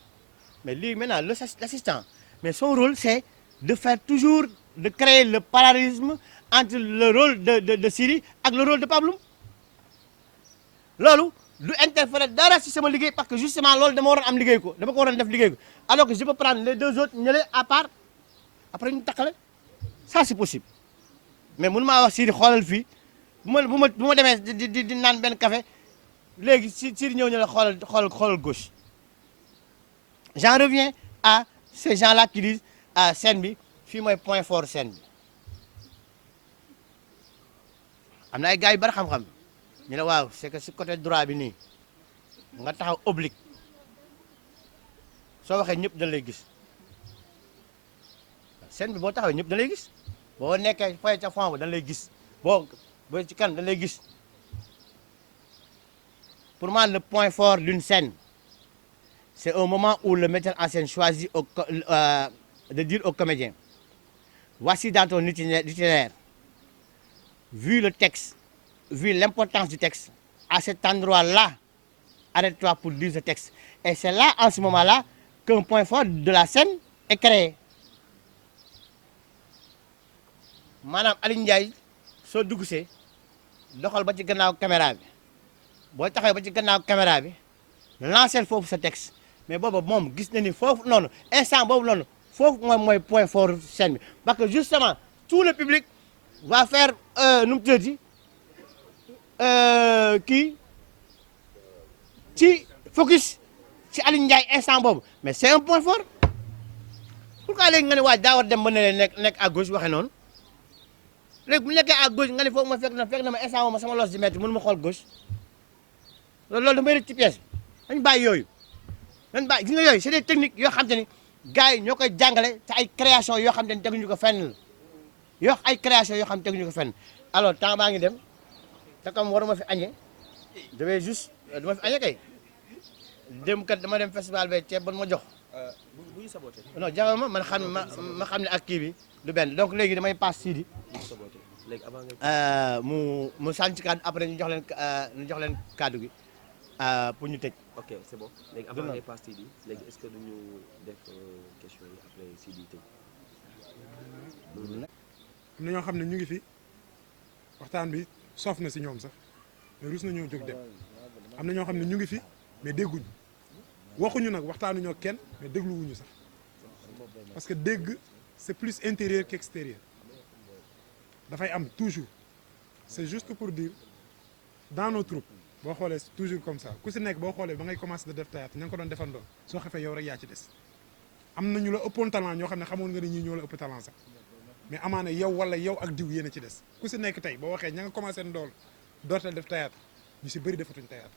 mais lui maintenant l'assistant mais son rôle c'est de faire toujours de créer le parallélisme entre le rôle de Sidi ak le rôle de Pabloum loolu du interférer dara ci sama liggéey parce que justement loolu dama waroon am liggéey ko dama ko waroon def liggéey ko alors que je peux prendre les deux autres ñële à part après ñu takkale ça c'est possible mais mënu maa wax Sidi xoolal fii bu ma demee di naan benn café léegi Sidi ñëw ñu la xoolal gauche j'en reviens à ces gens-là qui disent scène bi fii mooy point fort scène bi am na ay gars yu bari xam-xam ñu ne waaw c'est que si côté droit bi nii nga taxaw oblique soo waxee ñëpp dañ lay gis scène bi boo taxawee ñëpp dañ lay gis boo nekkee fay ca fond ba dañ lay gis boo ci kan dañ lay gis pour moi le point fort d'une scène c'est un moment où le metteur en scène choisit de dire au comédien voici dans ton itinéraire vu le texte vu l'importance du texte à cet endroit-là arrête-toi pour lire ce texte et c'est là en ce moment-là qu'un point fort de la scène est créé maanaam Aliou Ndiaye soo dugg see doxal ba ci gannaaw caméra bi boo taxawee ba ci gannaaw caméra bi lancer foofu sa texte mais booba moom gis na ni foofu noonu instant boobu noonu foofu mooy point fort scène bi parce que justement tout le public va faire nu mu tuddati kii ci focus ci Aliou Ndiaye instant boobu mais c'est un point fort pourquoi léegi nga ne waaj daa war dem ba ne nekk à gauche waxee noonu léegi bu nekkee à gauche nga ne foofu ma fekk na ma instant ma sama los di metti mënu ma xool gauche loolu damay rëcc ci pièce bi dañ bàyyi yooyu dañ bàyyi gis nga yooyu c'est des techniques yoo xam te ni gars yi ñoo koy jàngale te ay création yoo xam te ni teguñu ko fenn la yoo ay création yoo xam ne teguñu ko fenn alors temps baa ngi dem te comme waruma fi añee damay juste dama fi añee kay dem kat dama dem festival ba ceeb ban ma jox bu ñu saboté non jafe man ma xam ne ak kii bi du benn donc léegi damay passe Sidi léegi avant nga mu sànni ci kàddu après ñu jox leen kàddu gi pour ñu tëj. ok c'est bon léegi avant ngay passe Sidi léegi est-ce que duñu def question yi après Sidi tëj. am na ñoo xam ne ñu ngi fi waxtaan bi soof na si ñoom sax mais rus na ñoo jóg dem am na ñoo xam ne ñu ngi fi mais dégguñu waxuñu nag waxtaanuñoo kenn mais dégluwuñu sax parce que dégg c'est plus intérieur qu'extérieur dafay am toujours c'est juste pour dire dans nos troupes boo xoolee toujours comme ça ku si nekk boo xoolee ba ngay commencer de def théâtre ña nga ko doon defandoo soo xefee yow rek yaa ci des am na ñu la ëppoon talent ñoo xam ne xamoon nga ni ñii ñoo la ëpp talent sax mais amaana yow wala yow ak diw yéen a ci des ku si nekk tey boo waxee ña nga commencé ndool doorteel def théâtre ñu si bëri defatuñ théâtre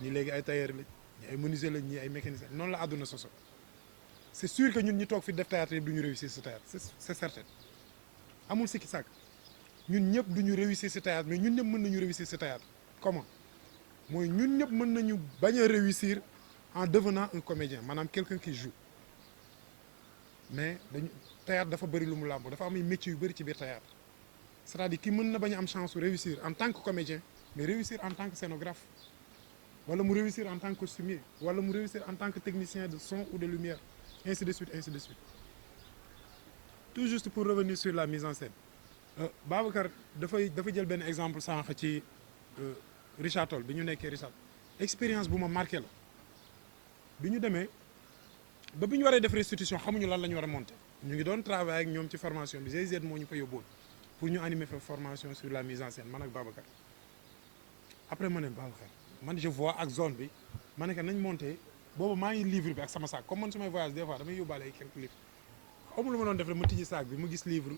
ñii léegi ay tailleur lañ ñii ay menuisier lañ ñii ay mécanicien noonu la àdduna soso c'est sûr que ñun ñi toog fi def théâtre yëpp du ñu réussir si théâtre c'est certain amul sikki sàkk ñun ñëpp du ñu réussir si théâtre mais ñun ñëpp mën nañu réussir si théâtre comment mooy ñun ñëpp mën nañu bañ a réussir en devenant un comédien maanaam quelqu'un qui joue mais dañu théâtre dafa bëri lu mu làmb dafa am ay métiers yu bëri ci biir théâtre c'est-à-dire ki mën na bañ a am chance réussir en tant que comédien mais réussir en tant que scénographe wala mu réussir en tant que costumier wala mu réussir en tant que technicien de son ou de lumière ainsi de suite ainsi de suite tout juste pour revenir sur la mise en scène Babacar dafa jël benn exemple sànq ci Richard Toll bi ñu nekkee Richard expérience bu ma marqué la bi ñu demee ba bi ñu waree def restitution xamuñu lan la ñu war a monter ñu ngi doon travailler ak ñoom ci formation bi GIZ moo ñu fa yóbboon pour ñu animer fa formation sur la mise en scène man ak Babacar après ma ne Babacar man je vois ak zone bi ma ne que nañ monter boobu maa ngi livre bi ak sama sac comme man su may voyage des fois damay yóbbaale ay quelques livres amul lu ma doon def la ma tijji sac bi ma gis livre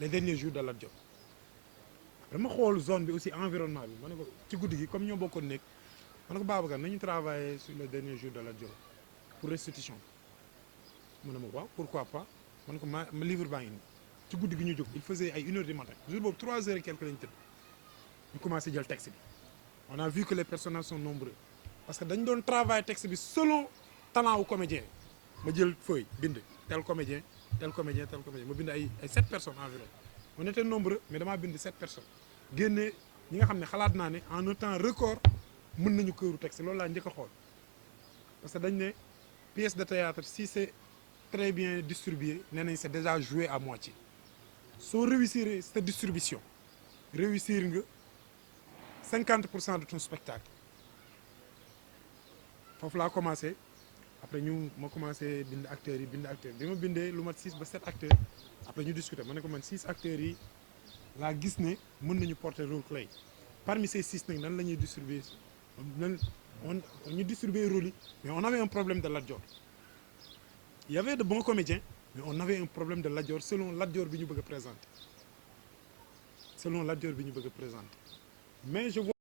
les derniers jours de Lat Diop dama xool zone bi aussi environnement bi ma ne ko ci guddi gi comme ñoo bokkoon nekk ma ne ko Babacar nañu travailler sur les derniers jours de Lat Diop pour restitution mu ne ma waaw pourquoi pas ma ne ko ma livre baa ngi nii ci guddi gi ñu jóg il faisait ay 1h du matin jour boobu 3h et quelque lañu tëdd ñu commencé jël texte bi on a vu que les personnages sont nombreux parce que dañ doon travailler texte bi selon talent wu comédien ma jël feuille bind tel comédien tel comédien tel comédien ma bind ay 7 personnes environ on était nombreux mais damaa bind 7 personnes génne ñi nga xam ne xalaat naa ne en un temps record mën nañu këru texte loolu laa njëkk a xool parce que dañ ne pièce de théâtre si c'est très bien distribué nee nañ c'est déjà joué à moitié soo réussir cette distribution réussir nga 50% de ton spectacle foofu laa commencé après ma commencé bind acteurs yi bi ma bindee lu mat 6 ba 7 acteurs après ñu discuter ma ne ko man 6 acteurs yi laa gis ne mën nañu porter rôle clé parmi ces 6 nag nan la ñuy distribuer ñu distribuer rôle yi mais on avait un problème de Lat Dior il y avait de bons comédiens mais on avait un problème de Lat Dior selon Lat Dior bi ñu bëgg a présenter mais je vois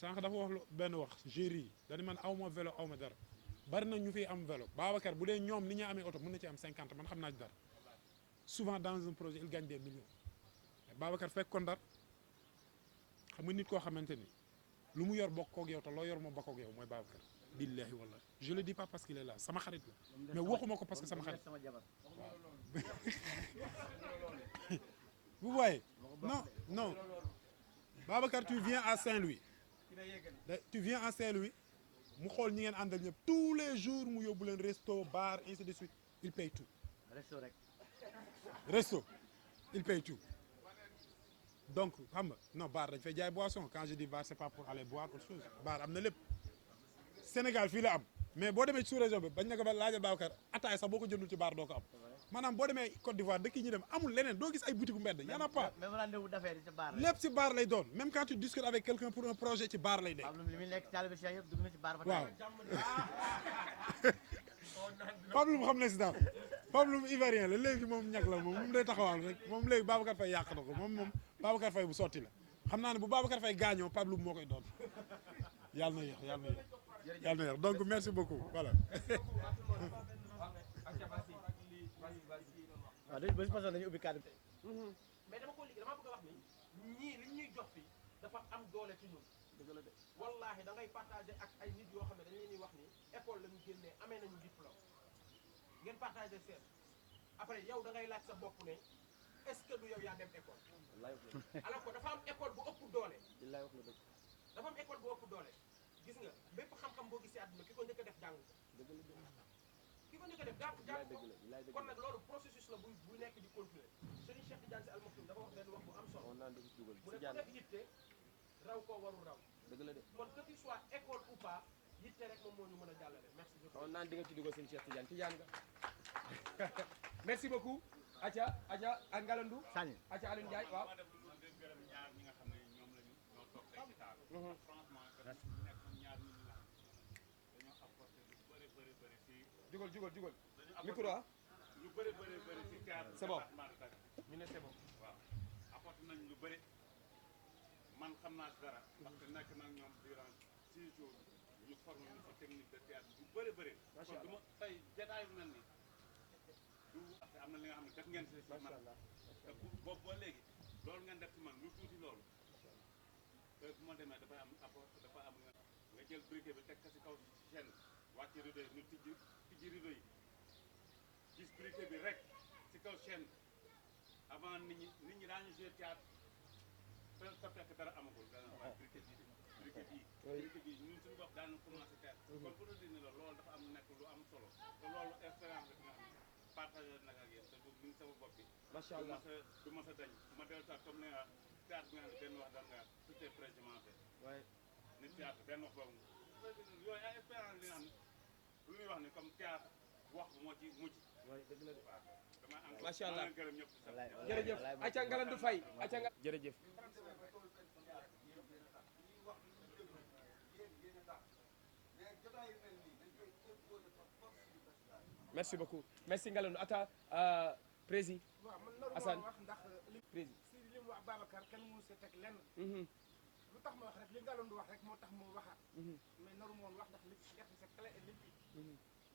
sànq dafa wax benn wax géri dañu man aw ma vélo aw ma dara bari na ñu fiy am vélo Babacar bu dee ñoom ni ñu amee oto mën na ci am 50 man xam naa ci dara souvent dans un projet il gagne des millions mais Babacar fekk ko Ndar xam nga nit koo xamante ni lu mu yor bokk koog yow te loo yor moo bokk ak yow mooy Babacar. billahi wallahi je le dis pas parce qu'il est là sama xarit la mais waxuma ko parce que sama xarit waaw. vous voyez non Babacar tu viens à Saint-Louis mu xool ñi ngeen àndal ñëpp tous les jours mu yóbbu leen resto bar ainsi de suite il paye tout. resto il paye tout donc xam nga non bar dañ fay jaay boisson quand je dis bar c'est pas pour aller boire autre chose bar am na lépp Sénégal fii la am mais boo demee ci sous-région bi bañ na ko ba laajal Babacar ataay sax boo ko jëndul ci bar doo ko am maanaam boo demee Côte d'Ivoire dëkk yi ñu dem amul leneen doo gis ay boutique bu mbedd y en a pas même rendez-vous d'affaires yi ci bar la. lépp ci bar lay doon même quand tu discutes avec quelqu'un pour un projet ci bar lay nekk. Pablo li muy nekk taalibe Cheikh yëpp dugg na ci bar ba waaw Pablo xam na si daal Pablo ivoirien la léegi moom ñag la moom day taxawal rek moom léegi Babacar Faye yàq na ko moom Babacar Faye bu sotti la xam naa ne bu Babacar Faye gaañoo Pablo moo koy doon yàlla na yéex yàlla na yéex donc merci beaucoup voilà. waaw dañu bés façon dañu ubbi cadre. mais dama ko liggéey dama bëgg a wax ni ñii li ñuy jox fi dafa am doole ci ñun. dëgg la de wallaahi da ngay partagé ak ay nit yoo xam ne dañ leen di wax ni école la ñu génnee amee nañu diplôme ngeen partagé seen après yow da ngay laaj sa bopp ne est-ce que du yow yaa dem école. alors que dafa am école bu ëpp doole. dafa am école bu ëpp doole gis nga bépp xam-xam boo gisee àdduna ki ko njëkk a def jàng ko. ki ko njëkk a def jàng ko kon nag loolu processus la bu nekk di continuer Serigne Cheikh Tidiane Sy Al Maktoum dafa wax benn wax bu am solo mu ne ku def yitte raw koo warul raw kon que tu sois école ou pas yitte rek moom moo ñu mën a jàllale merci beaucoup on naan di nga ci dugal Serigne Cheikh Tidiane nga merci beaucoup Acha ak Ngalandou Sani Acha Alioune Ndiaye waaw jugal micro lu bëri ci cadre c'est bon ñu ne c'est bon waaw apporté nañ lu bëri man xam naa si dara parce que nekk nag ñoom durant 6 jours ñu formé ñu ci technique de théâtre lu bëri kon du ma tey jotaay bu mel ni du parce que am na li nga xam ne def ngeen si man te boobu ba léegi loolu ngeen def ci man lu tuuti loolu te bu ma demee dafay am apport dafa am nga jël briquet bi teg ko si kaw chaîne wàcc rideau yi ñu tijji rideau yi gis briquet bi rek ci kaw chaîne avant nit ñi daañu jouer théâtre te fekk dara amagul dana waaye briquet bi ñun suñu bopp daanu commencé théâtre kon pour dire ni loolu dafa am nekk lu am solo te loolu expérience la nga xam ne partagé nag ak yéen te du mi ngi sama bopp bi macha allah du ma sa dañ ma dellu taat comme ne nga théâtre bi nga xam ne benn wax dal nga tout est fraîchement fait waaye ni théâtre benn wax boobu yooyu ay expérience li nga xam ne lu ñuy wax ni comme théâtre wax moo ci mujj macha allah gërëm ñëpp jërëjëf Acha Ngalandou Faye Acha nga jërëjëf merci beaucoup merci Ngalandou ata prési waaw man naru Assane wax ndax prési si li mu wax Babacar kenn mënu si teg lenn lu tax ma wax rek li Ngalandou wax rek moo tax mu waxaat mais naru moon wax ndax li gerte c'est clair et limpide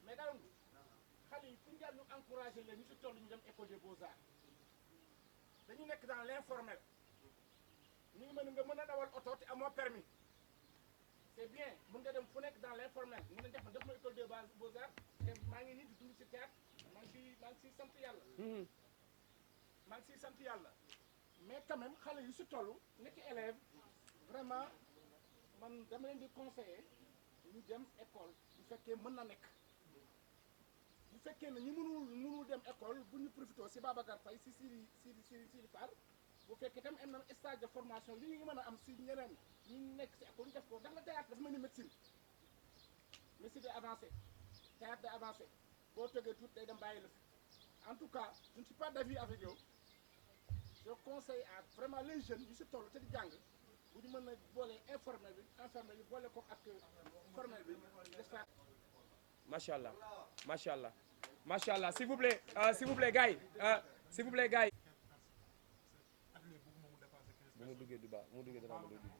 mais Ngalandou xale yi pour ñu encouragé leen ñu si toll ñu dem école des beaux-arts dañu nekk dans l'informel ñu ngi nga mën a dawal oto te amoo permis c'est bien mën nga dem fu nekk dans l'informel mën a def ma école des beaux-arts te maa ngi nii di dund si théâtre maa ngi siy sant yàlla maa ngi siy sant yàlla mais quand même xale yu si toll nekk élève vraiment man dama leen di conseiller ñu dem école bu fekkee mën na nekk bu fekkee ne ñu mënul dem école bu ñu profité si Babacar Faye si Siri Fall bu fekkee tam am na stage de formation li ñu ngi mën a am si ñeneen ñu nekk si école ñu def ko ndax la théâtre dafa mel ni médecine day avancé théâtre day avancé boo toggee tuuti day dem bàyyi la fi en tout cas je ne suis pas d'avis avec yow je conseille à vraiment les jeunes yu si toll te di jàng bu ñu mën a boole informel bi boole ko ak formel bi j'espère. macha allah s'il vous plaît gars yi s'il vous plaît gars yi bu ma duggee du baax bu ma duggee dana ma doy dugg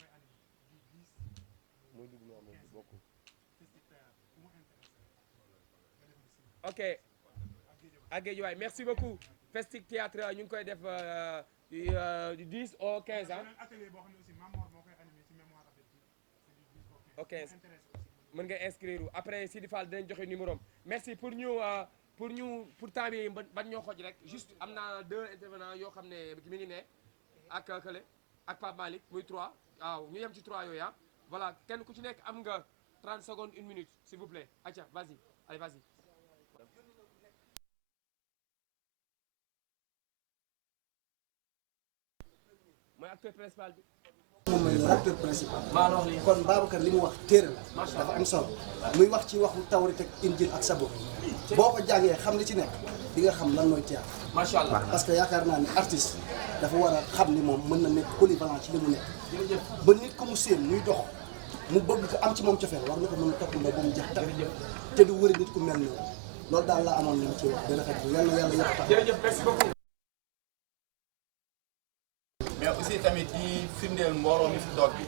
ok ak Guédiawaye merci beaucoup Festic Théâtre ñu ngi koy def du 10 au 15 ans au 15 mën nga inscrire après Sidi Fall dinañ joxe numéro am merci pour temps bi bañ ñoo xoj rek juste am na 2 intervenants yoo xam ne mi ngi ne ak kële ak Pape Malick muy 3 waaw ñu yem ci 3 yooyu ah voilà kenn ku ci nekk am nga 30 secondes 1 minute s'il vous plaît atia vas-y allez vas-y. mooy acteur principal bi. moom mooy l'acteur principal. kon Babacar li mu wax téere la. dafa am solo muy wax ci waxu Tawreet ak Injil ak Saboor boo ko jàngee xam li ci nekk di nga xam lan mooy théâtre. macha allah parce que yaakaar naa ne artiste dafa war a xam ni moom mën na nekk polyvalent ci li mu nekk. ba nit ko mu séen muy dox mu bëgg ko am ci moom cofeel war na ko mën a toppandoo ba mu jeex te du wëri nit ku mel noonu loolu daal laa amoon li mu ci wax di rafet bu yàlla yàlla yëpp tax. jërëjëf merci beaucoup. mais aussi tamit di firndeel mbooloo mi fi toog bi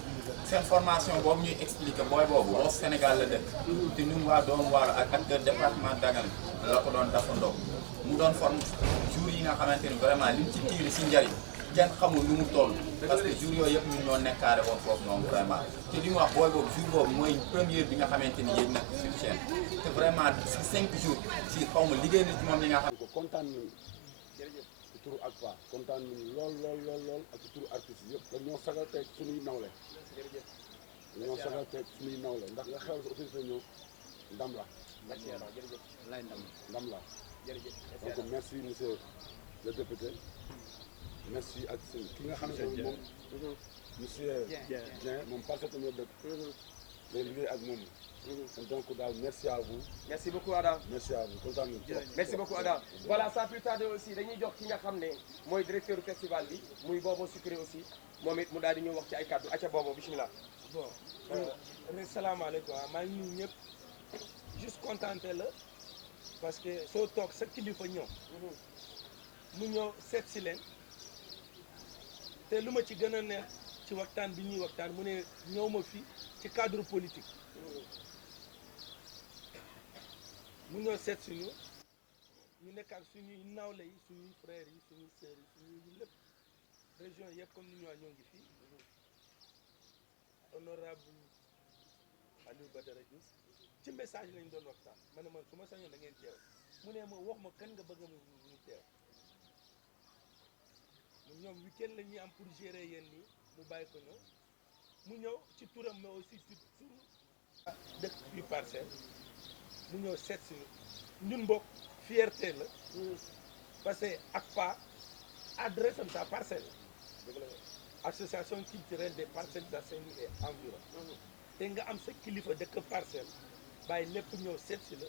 seen formation boobu ñuy expliqué booy boobu Roos Sénégal la dëkk te ñun waa doomu Waalo ak acteur département Dagana la ko doon dafandoo mu doon forme jour yi nga xamante ni vraiment li mu ci tiiri si njariñ kenn xamul nu mu toll parce que jour yooyu yëpp ñun ñoo nekkaare woon foofu noonu vraiment te li mu wax booy boobu jour boobu mooy première bi nga xamante ni yéeg na sur chaîne te vraiment si 5 jours si xaw ma liggéey na ci moom li nga xam ko kontaan nañu ci turu ak pa kontaan nañu lool ak ci turu artistes yëpp dañoo sagal tey suñuy nawle dañoo sagal tey suñuy nawle ndax nga xew sa autorité ñëw ndam la ndam la donc merci monsieur le député merci ak seen ki nga xam ne moom monsieur Dieng moom parfaitement dëkk day liggéey ak moom donc daal merci à vous. merci beaucoup Ada. merci à vous kontaan nañu trop. merci beaucoup Ada. voilà sans plus tarder aussi dañuy jox ki nga xam ne mooy directeur du festival bi muy Bobo Sucré aussi moom it mu daal di ñëw wax ci ay kàddu acca Bobo bismillah. bon salaamaaleykum maa ngi nuyu ñëpp juste contenté la parce que soo toog sa kilifa ñëw mu ñëw seet si leen te lu ma ci gën a neex ci waxtaan bi ñuy waxtaan mu ne ñëw ma fi ci cadre politique mu ñëw seet suñu ñu nekk ak suñuy nawle yi suñuy frères yi suñuy sœurs yi suñuy lépp région yëpp comme ni ñu ñoo ngi fii honorable Aliou Badara Diouf ci message lañ doon waxtaan ma ne man su ma sañoon da ngeen teew mu ne ma wax ma kan nga bëgg mu teew ñoom week-end la ñuy am pour gérer yéen nii mu bàyyi ko ñëw mu ñëw ci turam mais aussi ci turu dëkk bi Parcelles mu ñëw seet si ñun mbokk fierté la parce que ACPA adresse am sa parcelle association culturelle des Parcelles Assainies et environ te nga am sa kilifa dëkk parcelle bàyyi lépp ñëw seet si la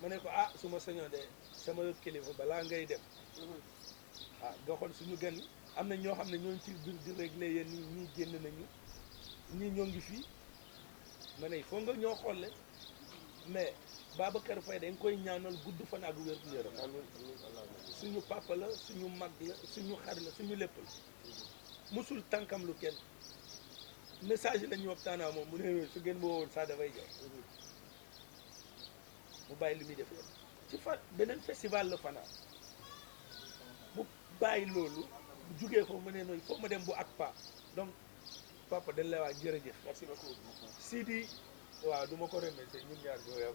ma ne ko su ma sañoon de sama kilifa balaa ngay dem nga xool suñu gan yi am na ñoo xam ne ñoo ngi ci biir di réglé yéen ñii génn nañu ñii ñoo ngi fii ma ne foo nga ñoo xolle mais Babacar Faye dañ koy ñaanal gudd fan ak wér gu yaram suñu papa la suñu mag la suñu xar la suñu lépp la musul tànkam lu kenn message la ñu waxtaanaa moom mu ne su ngeen ma woowoon sax dafay jox mu bàyyi li muy def ci beneen festival la fanaan bu bàyyi loolu bu jugee foofu ma ne noonu foofu ma dem bu ak pa donc papa dañ lay wax jërëjëf. merci beaucoup Sidi waaw du ma ko remercier ñun ñaar ñoo yow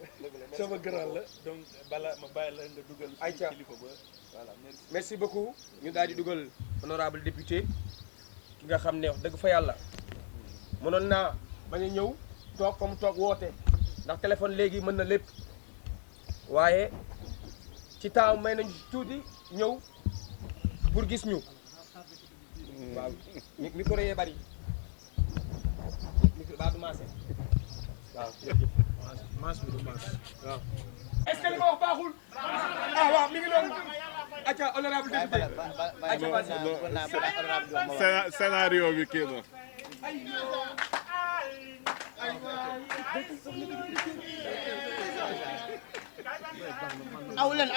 sama grand la donc bala ma bàyyi la nga dugal ayca kilifa ba voilà merci beaucoup ñu daal di dugal honorable député ki nga xam ne wax dëgg fa yàlla mënoon naa bañ a ñëw toog comme toog woote ndax téléphone léegi mën na lépp waaye ci temps may nañu tuuti ñëw pour gis ñu waaw micro yee bari micro baa du maase waaw jërëjëf maas bi du maas waaw est-ce que li ma wax baaxul waaw mi ngi noonu acca honorable député scénario bi kii na aw leen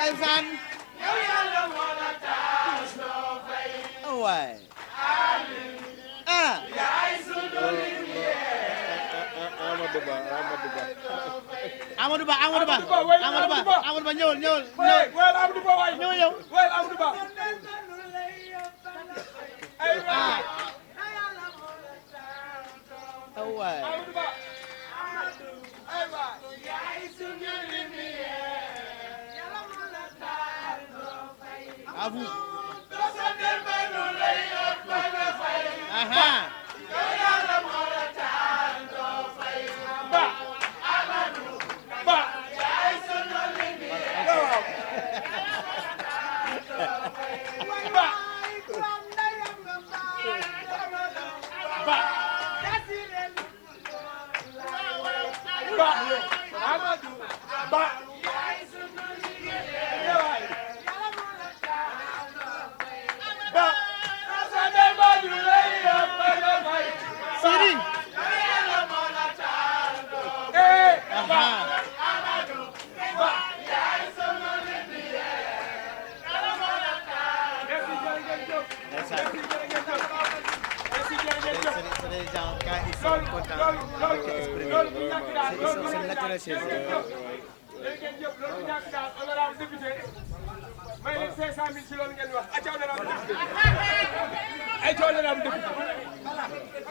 ay fan waay Amadou Ba ñëwal ñëwal wayal Amadou Ba waay ñëw wayal Amadou Ba waay Amadou Ba ay waay à vous.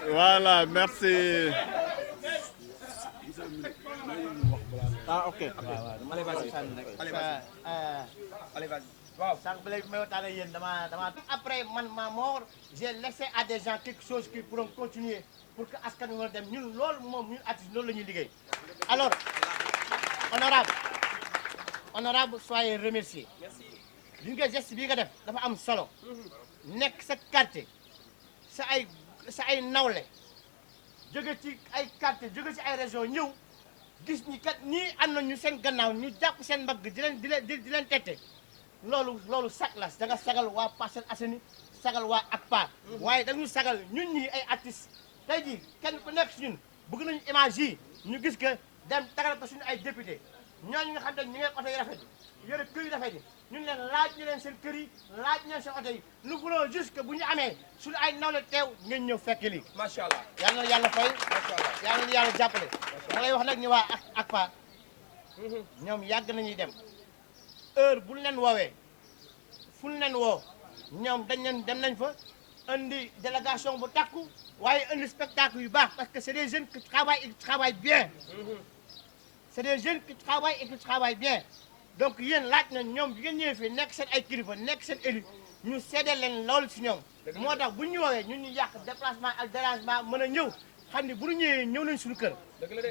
Voilà, merci. Ah, ok. Allez, vas-y. Allez, vas-y. Waaw sànq ba léegi may waxtaan ak yéen dama après man j'ai laissé à des gens quelque chose qui pourront continuer pour que askan wi mën a dem ñun loolu moom ñun artiste loolu la ñuy liggéey. Alors honorable soyez remerciés. Merci. li nga geste bi nga def dafa am solo. nekk sa quartier sa ay nawle jóge ci ay quartier jóge ci ay région ñëw gis ñi kat ñii am nañu seen gannaaw ñu jàpp seen mbagg di leen tette loolu sag la da nga sagal waa Parcelles Assainies sagal waa ACPA waaye dañu sagal ñun ñii ay artistes tey jii kenn ku nekk si ñun bëgg nañu image yi ñu gis que dem tagal ko suñu ay député ñooñu nga xam ne ñu ngi oto yi rafet yi yore kër yi rafet yi ñun leen laaj ñu leen seen kër yi laaj ñu leen seen oto yi nous voulons juste que bu ñu amee suñu ay nawle teew ngeen ñëw fekk lii. macha allah yal na yàlla fay. macha allah yal na yàlla jàppale. ma lay wax nag ñu waa ACPA ñoom yàgg nañuy dem heure bu ñu leen woowee fu ñu leen woo ñoom dem nañ fa indi délégation bu takku waaye indi spectacle yu baax parce que c'est des jeunes qui travaillent bien. C'est des jeunes qui travaillent et qui travaillent bien donc yéen laaj na ñoom bi ngeen ñëwee fii nekk seen ay kilifa nekk seen élu ñu seedeel leen loolu si ñoom moo tax bu ñu woowee ñun ñu yàq déplacement ak dérangement mën a ñëw xam ne bu ñu ñëwee ñëw nañ suñu kër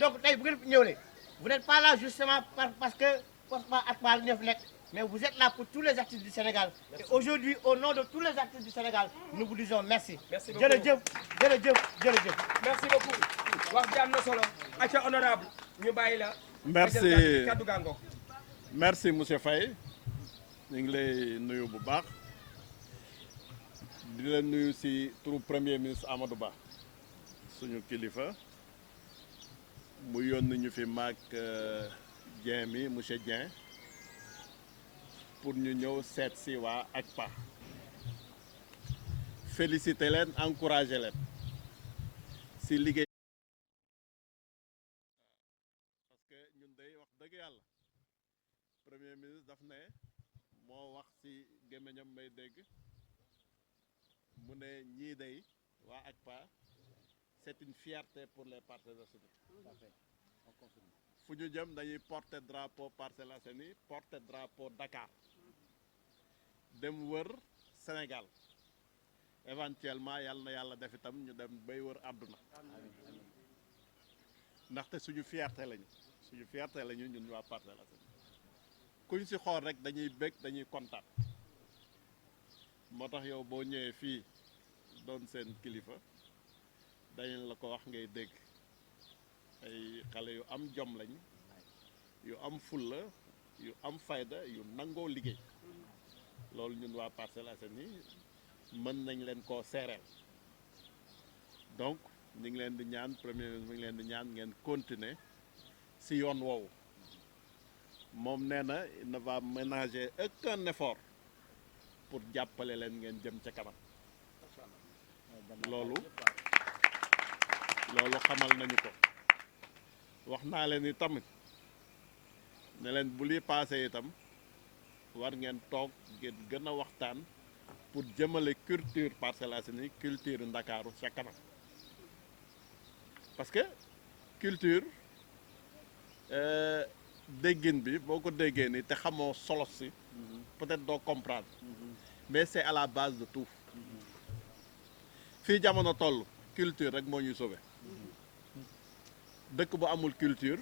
donc tey bu ngeen ñëwlee vous n'êtes pas là justement parce que ACPA la nekk mais vous êtes là pour tous les artistes du Sénégal et aujourd'hui au nom de tous les artistes du Sénégal nous vous disons merci jërëjëf merci beaucoup wax ji am na solo acca honorable ñu bàyyi la merci kaddu gàngo merci monsieur Faye ñu ngi lay nuyu bu baax di la nuyu ci turu premier ministre Amadou Ba suñu kilifa mu yónni ñu fi maak Dieng mi monsieur Dieng pour ñu ñëw seet si waa ACPA féliciter leen encourager leen ci liggéey parce que ñun day wax dëgg yàlla premier ministre daf ne moo wax ci gémmiñam may dégg mu ne ñii day waa ACPA c'est une fierté pour les Parcelles Assainies fu ñu jëm dañuy porter drapeau Parcelles Assainies porter drapeau Dakar dem wër Sénégal éventuellement yàlla na yàlla def itam ñu dem bay wër àdduna ndaxte suñu fierté lañu ñun waa Parcelles Assainies kuñ ci xool rek dañuy bég dañuy kontaan moo tax yow boo ñëwee fii doon seen kilifa dañu la ko wax ngay dégg ay xale yu am jom lañ yu am fulla yu am fayda yu nangoo liggéey loolu ñun waa Parcelles Assainies mën nañ leen koo seereel donc ñu ngi leen di ñaan premier ministre mi ngi leen di ñaan ngeen continuer ci yoon woowu moom nee na il ne va ménager aucun effort pour jàppale leen ngeen jëm ca kanam loolu xamal nañu ko wax naa leen ni tamit ne leen bu lii paasee itam war ngeen toog ngeen gën a waxtaan pour jëmale culture Parcelles Assainies culture Ndakaaru ca kanam parce que culture déggin bi boo ko déggee ni te xamoo solo si peut-être doo comprendre mais c'est à la base de tout fii jamono toll culture rek moo ñuy sauver dëkk bu amul culture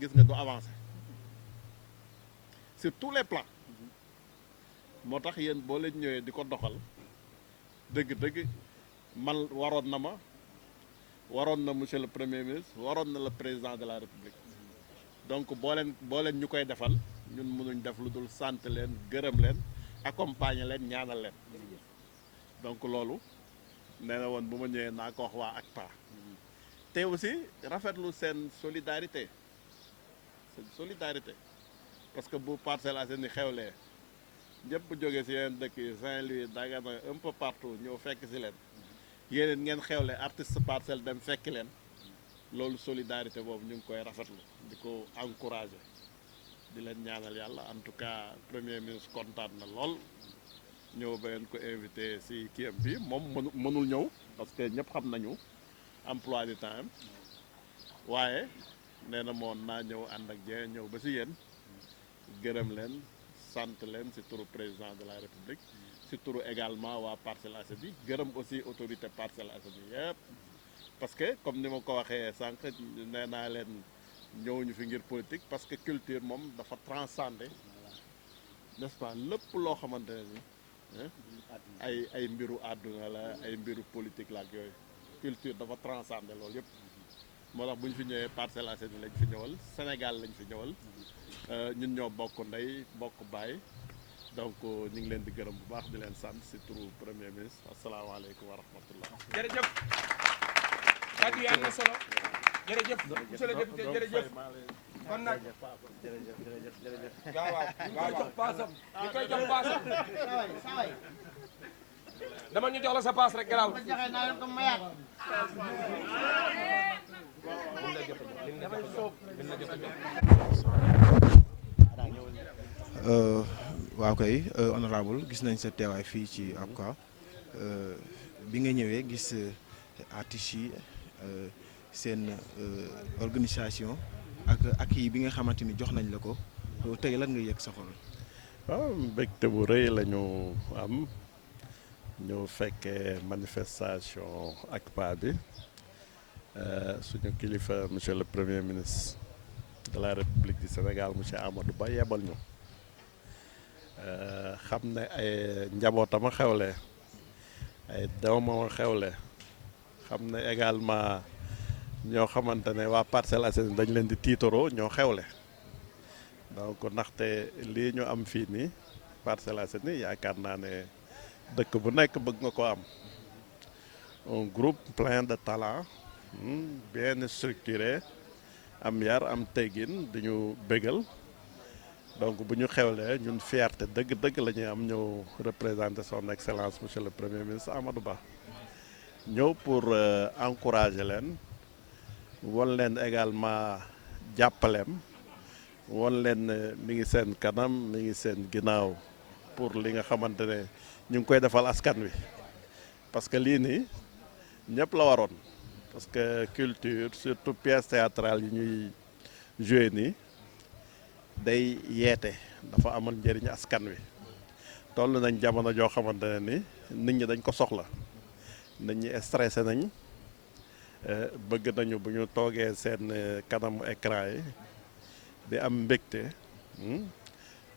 gis nga du avancer sur tous les plans moo tax yéen boo leen ñëwee di ko doxal dëgg-dëgg man waroon na monsieur le premier ministre waroon na le président de la république donc boo leen ñu koy defal ñun mënuñ def lu dul sant leen gërëm leen accompagner leen ñaanal leen donc loolu nee na woon bu ma ñëwee naa ko wax waa ACPA te aussi rafetlu seen solidarité parce que bu Parcelles Assainies xewlee ñëpp jóge ci yeneen dëkk yi Saint-Louis Dagana un peu partout ñëw fekk ci leen yéen ngeen xewle artiste Parcelles dem fekk leen loolu solidarité boobu ñu ngi koy rafetlu di ko encourager di leen ñaanal yàlla en tout cas premier ministre kontaan na lool ñëw ba ngeen ko invité ci kiyam bi moom mënul ñëw parce que ñëpp xam nañu emploi du temps waaye nee na moon naa ñëw ànd ak Dieng ñëw ba ci yéen gërëm leen sant leen ci turu président de la république ci turu également waa Parcelles Assainies gërëm aussi autorité Parcelles Assainies yëpp parce que comme ni ma ko waxee sànq nee naa leen ñëwuñu fi ngir politique parce que culture moom dafa transcender n'est-ce pas lépp loo xamante ne ni ay mbiru àdduna la ay mbiru politique la ak yooyu culture dafa transcender loolu yëpp moo tax bu ñu fi ñëwee Parcelles Assainies lañ fi ñëwal Sénégal lañ fi ñëwal ñun ñoo bokk ndey bokk baay donc ñu ngi leen di gërëm bu baax di leen sant ci turu premier ministre asalaamaaleykum wa rahmatullah. jërëjëf kàddu yi am na solo jërëjëf monsieur le député jërëjëf kon nag jërëjëf waaw jox paasam ñu koy jox paasam dama ñu jox la sa paas rek garaaw waaw kay honorable gis nañ sa teewaay fii ci APCA bi nga ñëwee gis artistes yi seen organisation ak yi bi nga xamante ni jox nañ la ko tey lan nga yëg sa xol. waaw mbégte bu rëy la ñu am ñu fekkee manifestation ACPA bi suñu kilifa monsieur le premier ministre de la république du Sénégal monsieur Amadou Ba yebal ñu xam ne ay njabootama xewle ay doomama xewle xam ne également ñoo xamante ne waa Parcelles Assainies dañ leen di tiitaroo ñoo xewle donc ndaxte lii ñu am fii nii Parcelles Assainies yaakaar naa ne dëkk bu nekk bëgg nga ko am un groupe plein de talent bien structuré am yar am teggin duñu bégal donc bu ñu xewlee ñun fierté dëgg-dëgg la ñuy am ñëw représenter son excellence monsieur le premier ministre Amadou Ba ñëw pour encourager leen won leen également jàppaleem won leen mi ngi seen kanam mi ngi seen ginnaaw pour li nga xamante ne ñu ngi koy defal askan wi parce que lii nii ñëpp la waroon parce que culture surtout pièce théâtrale yi ñuy joué nii day yeete dafa amal njëriñ askan wi toll nañ jamono joo xamante ne ni nit ñi dañ ko soxla nit ñi stressé nañ bëgg nañu bu ñu toogee seen kanamu écran yi di am mbégte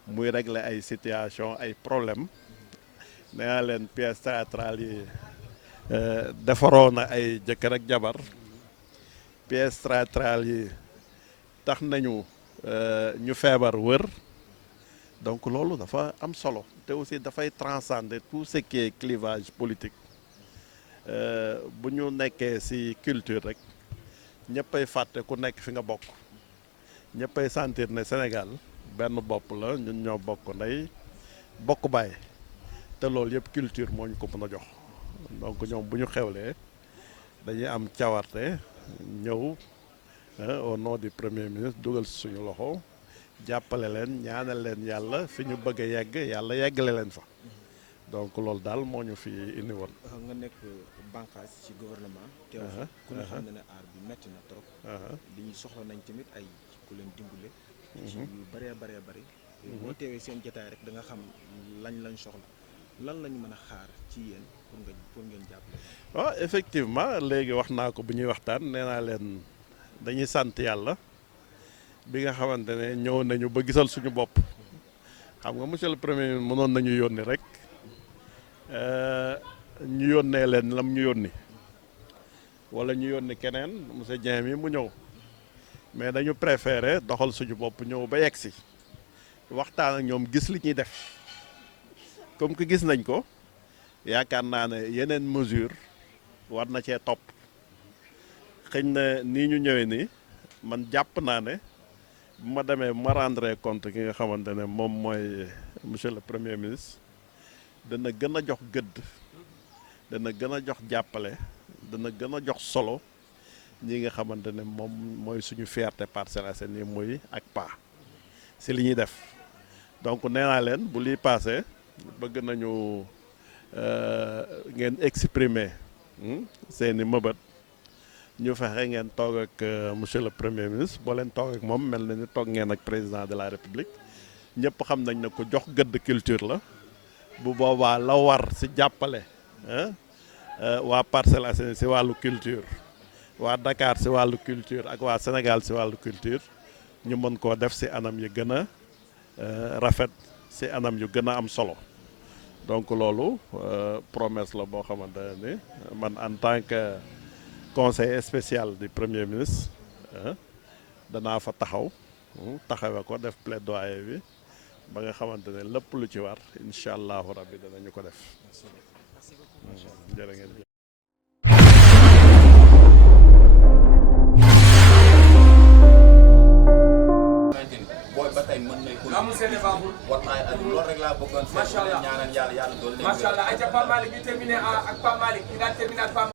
muy régler ay situation ay problème nee naa leen pièce théâtrale yi defaroo na ay jëkkër ak jabar pièce théâtrale yi tax nañu ñu feebar wër donc loolu dafa am solo te aussi dafay transcender tout ce qui est clivage politique bu ñu nekkee ci culture rek ñëppay fàtte ku nekk fi nga bokk ñëppay sentir ne Sénégal benn bopp la ñun ñoo bokk ndey bokk baay te loolu yëpp culture moo ñu ko mën a jox donc ñoom bu ñu xewlee dañuy am cawarte ñëw au nom du premier ministre dugal si suñu loxo jàppale leen ñaanal leen yàlla fi ñu bëgg a yegg yàlla yeggale leen fa donc loolu daal moo ñu fi indi woon. nga nekk bànqaas ci gouvernement. teew ku ne xam na ne aar bi metti na trop. li ñu soxla nañ tamit ay ku leen dimbale. ci yu bëree bëri. boo teewee seen jotaay rek da nga xam lañ soxla lan lañ mën a xaar ci yéen pour ngeen jàppale. waaw effectivement léegi wax naa ko bu ñuy waxtaan nee naa leen dañuy sant yàlla bi nga xamante ne ñëw nañu ba gisal suñu bopp xam nga monsieur le premier ministre mënoon nañu yónni rek ñu yónnee leen lam ñu yónni wala ñu yónni keneen monsieur Dieng mi mu ñëw mais dañu préféré doxal suñu bopp ñëw ba yegg si waxtaan ak ñoom gis li ñuy def comme que gis nañ ko yaakaar naa ne yeneen mesure war na cee topp xëñ na nii ñu ñëwee nii man jàpp naa ne bu ma demee bu ma rendre compte ki nga xamante ne moom mooy monsieur le premier ministre dana gën a jox gëdd dana gën a jox jàppale dana gën a jox solo ñi nga xamante ne moom mooy suñu fierté Parcelles Assainies muy ak PA si li ñuy def donc nee naa leen bu lii passé bëgg nañu ngeen exprimer seeni mëbët ñu fexe ngeen toog ak monsieur le premier ministre boo leen toog ak moom mel na ni toog ngeen ak président de la république ñëpp xam nañ ne ko jox gëdd culture la bu boobaa la war si jàppale waa Parcelles Assainies si wàllu culture waa Dakar si wàllu culture ak waa Sénégal si wàllu culture ñu mën koo def si anam yu gën a rafet si anam yu gën a am solo donc loolu promesse la boo xamante ne man en tant que conseiller spécial du premier ministre danaa fa taxawe ko def plaidoyer bi ba nga xamante ne lépp lu ci war incha allahu rabbi danañu ko def. jërë ngeen booy ba tey mën nañ ko wallaay ak loolu rek laa bëggoon seet ñaanal yàlla doon leen macha allah ay ca Pape Malick ñu terminé ak Pape Malick ñu daan terminé ak Pape Malick